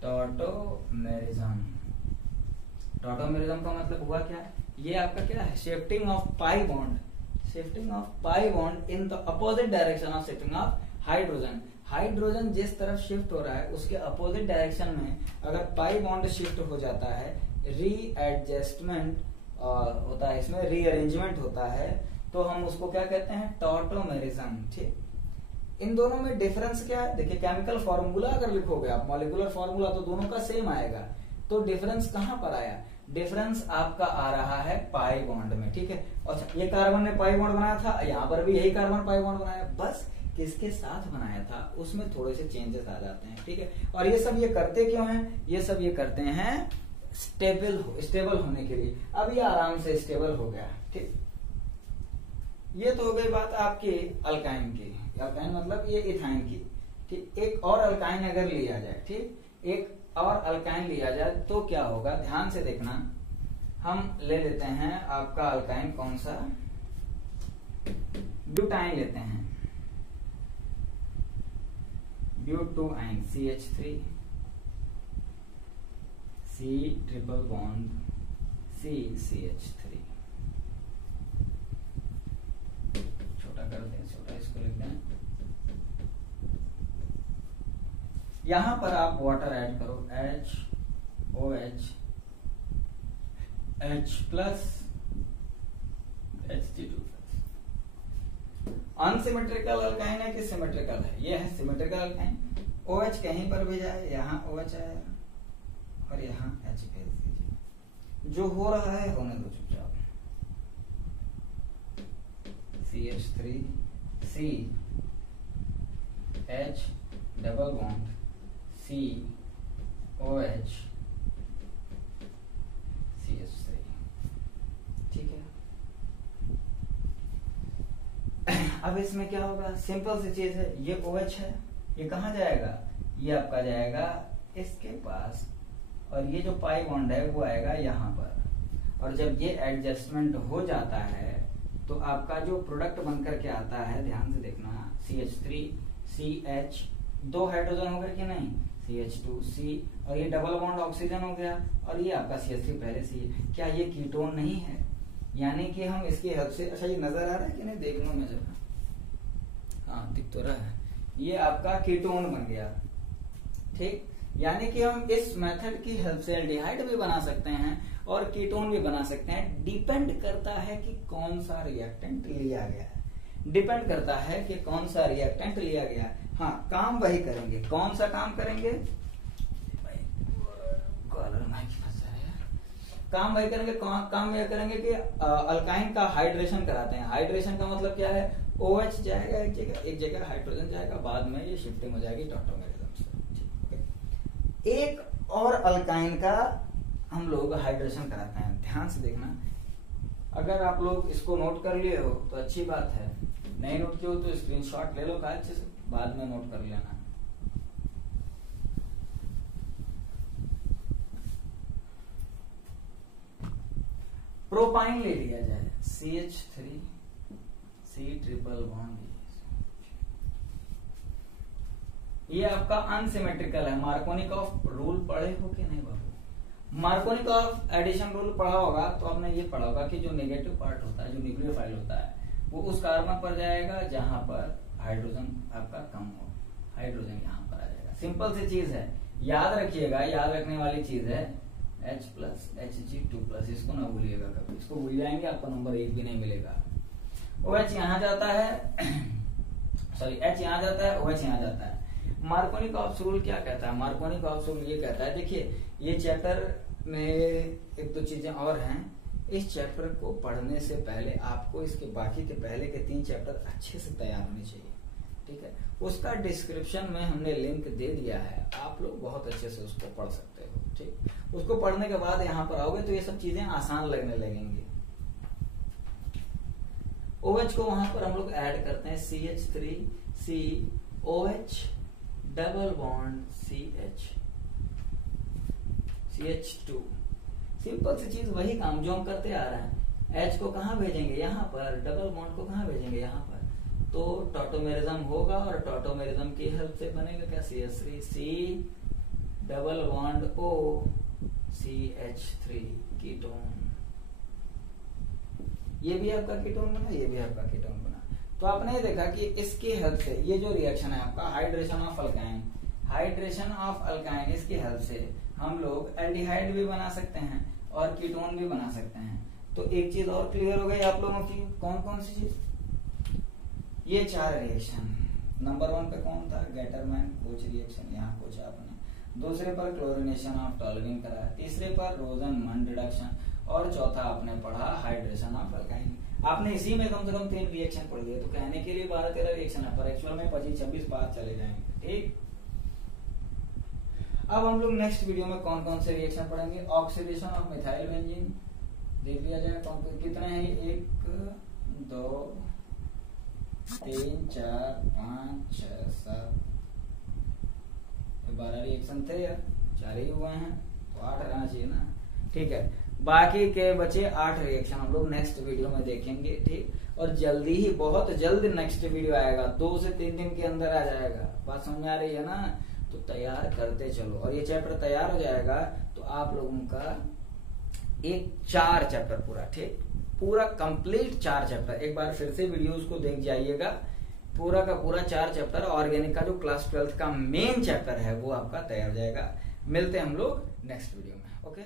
टॉटोमेरिज्म, टॉटोमेरिज्म का मतलब हुआ क्या, ये आपका क्या है, shifting of pi bond, shifting of pi bond in the opposite direction of shifting of hydrogen, hydrogen जिस तरफ शिफ्ट हो रहा है उसके अपोजिट डायरेक्शन में अगर पाई बॉन्ड शिफ्ट हो जाता है, रीएडजस्टमेंट होता है, इसमें रीअरेंजमेंट होता है, तो हम उसको क्या कहते हैं, टॉटोमेरिज्म, ठीक। इन दोनों में डिफरेंस क्या है, देखिए केमिकल फॉर्मूला अगर लिखोगे आप, मॉलिक्यूलर फॉर्मूला, तो दोनों का सेम आएगा, तो डिफरेंस कहां पर आया, डिफरेंस आपका आ रहा है पाई बॉन्ड में, ठीक है। अच्छा ये कार्बन ने पाई बॉन्ड बनाया था, यहाँ पर भी यही कार्बन पाई बॉन्ड बनाया, बस किसके साथ बनाया था उसमें थोड़े से चेंजेस आ जाते हैं, ठीक है। और ये सब ये करते क्यों हैं, ये सब ये करते हैं स्टेबल होने के लिए। अब ये आराम से स्टेबल हो गया, ठीक। ये तो हो गई बात आपकी अल्काइन की, अल्काइन मतलब ये इथाइन की, ठीक। एक और अल्काइन अगर लिया जाए, ठीक, एक और अल्काइन लिया जाए तो क्या होगा, ध्यान से देखना, हम ले लेते हैं आपका अल्काइन कौन सा, ब्यूटाइन लेते हैं, ब्यूटोआइन CH3, C triple bond CH3, छोटा कर दें, छोटा इसको लिख दें, यहां पर आप वाटर ऐड करो, HOH H plus Hg2, unsymmetrical alkyne है कि सिमेट्रिकल है, ये है सिमेट्रिकल अल्काइन, OH कहीं पर भी जाए, यहाँ OH आया और यहाँ H भेज दीजिए, जो हो रहा है होने दो चुपचाप, CH3 C H double bond C OH CH3, ठीक है। अब इसमें क्या होगा, सिंपल सी चीज है, ये OH है, ये कहां जाएगा, ये आपका जाएगा इसके पास, और ये जो पाई बॉन्ड है वो आएगा यहां पर, और जब ये एडजस्टमेंट हो जाता है तो आपका जो प्रोडक्ट बनकर के आता है, ध्यान से देखना, CH3 CH, दो हाइड्रोजन हो गए कि नहीं, CH2C, और ये डबल बॉन्ड ऑक्सीजन हो गया, और ये आपका CH3 पहले से ही, क्या ये कीटोन नहीं है, यानी कि हम इसकी हेल्प से, अच्छा ये नजर आ रहा है कि नहीं, देख लो मैं जरा, हाँ दिख तो रहा है, ये आपका कीटोन बन गया, ठीक, यानी कि हम इस मेथड की हेल्प से एल्डिहाइड भी बना सकते हैं और कीटोन भी बना सकते हैं, डिपेंड करता है कि कौन सा रिएक्टेंट लिया गया है, डिपेंड करता है कि कौन सा रिएक्टेंट लिया गया है। हाँ काम वही करेंगे, कौन सा काम करेंगे, काम वही करेंगे, काम वही करेंगे कि अल्काइन का हाइड्रेशन कराते हैं। हाइड्रेशन का मतलब क्या है, OH जाएगा एक जगह हाइड्रोजन जाएगा, बाद में ये शिफ्टिंग हो जाएगी टॉटोमेरिज्म से। एक और अल्काइन का हम लोग हाइड्रेशन कराते हैं, ध्यान से देखना, अगर आप लोग इसको नोट कर लिए हो तो अच्छी बात है, नहीं नोट किए हो तो स्क्रीनशॉट ले लो अच्छे से, बाद में नोट कर लेना। प्रोपाइन ले लिया जाए, CH3 C ट्रिपल बॉन्ड, ये आपका अनसिमेट्रिकल है। मार्कोनी का रूल पढ़े हो कि नहीं बाबू? मार्कोनी का एडिशन रूल पढ़ा होगा तो आपने ये पढ़ा होगा कि जो नेगेटिव पार्ट होता है, जो न्यूक्लियोफाइल होता है, वो उस कार्बन पर जाएगा जहां पर हाइड्रोजन आपका कम हो, हाइड्रोजन यहाँ पर आ जाएगा। सिंपल सी चीज है, याद रखिएगा, याद रखने वाली चीज है H प्लस Hg2+, इसको ना भूलिएगा कभी, इसको भूल जाएंगे आपको नंबर 1 भी नहीं मिलेगा। OH यहाँ जाता है सॉरी H यहाँ जाता है, OH यहाँ जाता है। मार्कोनी का रूल क्या कहता है? मार्कोनी का रूल ये कहता है, देखिए ये चैप्टर में एक दो चीजें और हैं। इस चैप्टर को पढ़ने से पहले आपको इसके बाकी के पहले के 3 चैप्टर अच्छे से तैयार होने चाहिए, ठीक है। उसका डिस्क्रिप्शन में हमने लिंक दे दिया है, आप लोग बहुत अच्छे से उसको पढ़ सकते हो, ठीक। उसको पढ़ने के बाद यहाँ पर आओगे तो ये सब चीजें आसान लगने लगेंगी। OH को वहां पर हम लोग ऐड करते हैं CH3COH double bond CH2। Simple सी चीज, वही काम जो हम करते आ रहे हैं। H को कहाँ भेजेंगे? यहाँ पर। डबल बॉन्ड को कहाँ भेजेंगे? यहाँ पर। तो टॉटोमेरिज्म होगा और टॉटोमेरिज्म की हेल्प से बनेगा क्या? CH3C double bond O CH3 ketone. ये भी आपका कीटोन बना, ये भी आपका कीटोन बना। तो आपने ये देखा कि इसकी हेल्प से ये जो रिएक्शन है आपका hydration of alkyne, hydration of alkyne, इसकी हेल्प से हम लोग एल्डिहाइड भी बना सकते हैं और कीटोन भी बना सकते हैं। तो एक चीज और क्लियर हो गई आप लोगों की, कौन कौन सी चीज? ये 4 रिएक्शन। नंबर 1 पे कौन था? गेटरमैन कोच रिएक्शन, यहाँ कोच आपने। दूसरे पर क्लोरिनेशन ऑफ टॉल्विन करा, तीसरे पर रोजनमंड रिडक्शन, और चौथा आपने पढ़ा हाइड्रेशन ऑफ अल्काइन। आपने इसी में कम से कम 3 रिएक्शन पढ़ लिए, तो कहने के लिए 12-13 रिएक्शन है, पर एक्चुअल में 25-26 पास चले जाएंगे, ठीक। अब हम लोग नेक्स्ट वीडियो में कौन कौन से रिएक्शन पढ़ेंगे। ऑक्सीडेशन ऑफ मिथाइल बेंजीन देख लिया जाए, कौन कितने हैं? 1 2 3 4 5 6 7 12 रिएक्शन थे यार, 4 ही हुए हैं तो 8 रहना चाहिए ना, ठीक है। बाकी के बचे 8 रिएक्शन हम लोग नेक्स्ट वीडियो में देखेंगे, ठीक। और जल्दी ही, बहुत जल्द नेक्स्ट वीडियो आएगा, 2 से 3 दिन के अंदर आ जाएगा। बात समझ आ रही है ना? तो तैयार करते चलो, और ये चैप्टर तैयार हो जाएगा तो आप लोगों का एक 4 चैप्टर पूरा, ठीक, पूरा कंप्लीट 4 चैप्टर। एक बार फिर से वीडियोस को देख जाइएगा, पूरा का पूरा 4 चैप्टर ऑर्गेनिक का जो क्लास 12th का मेन चैप्टर है वो आपका तैयार हो जाएगा। मिलते हैं हम लोग नेक्स्ट वीडियो में, ओके।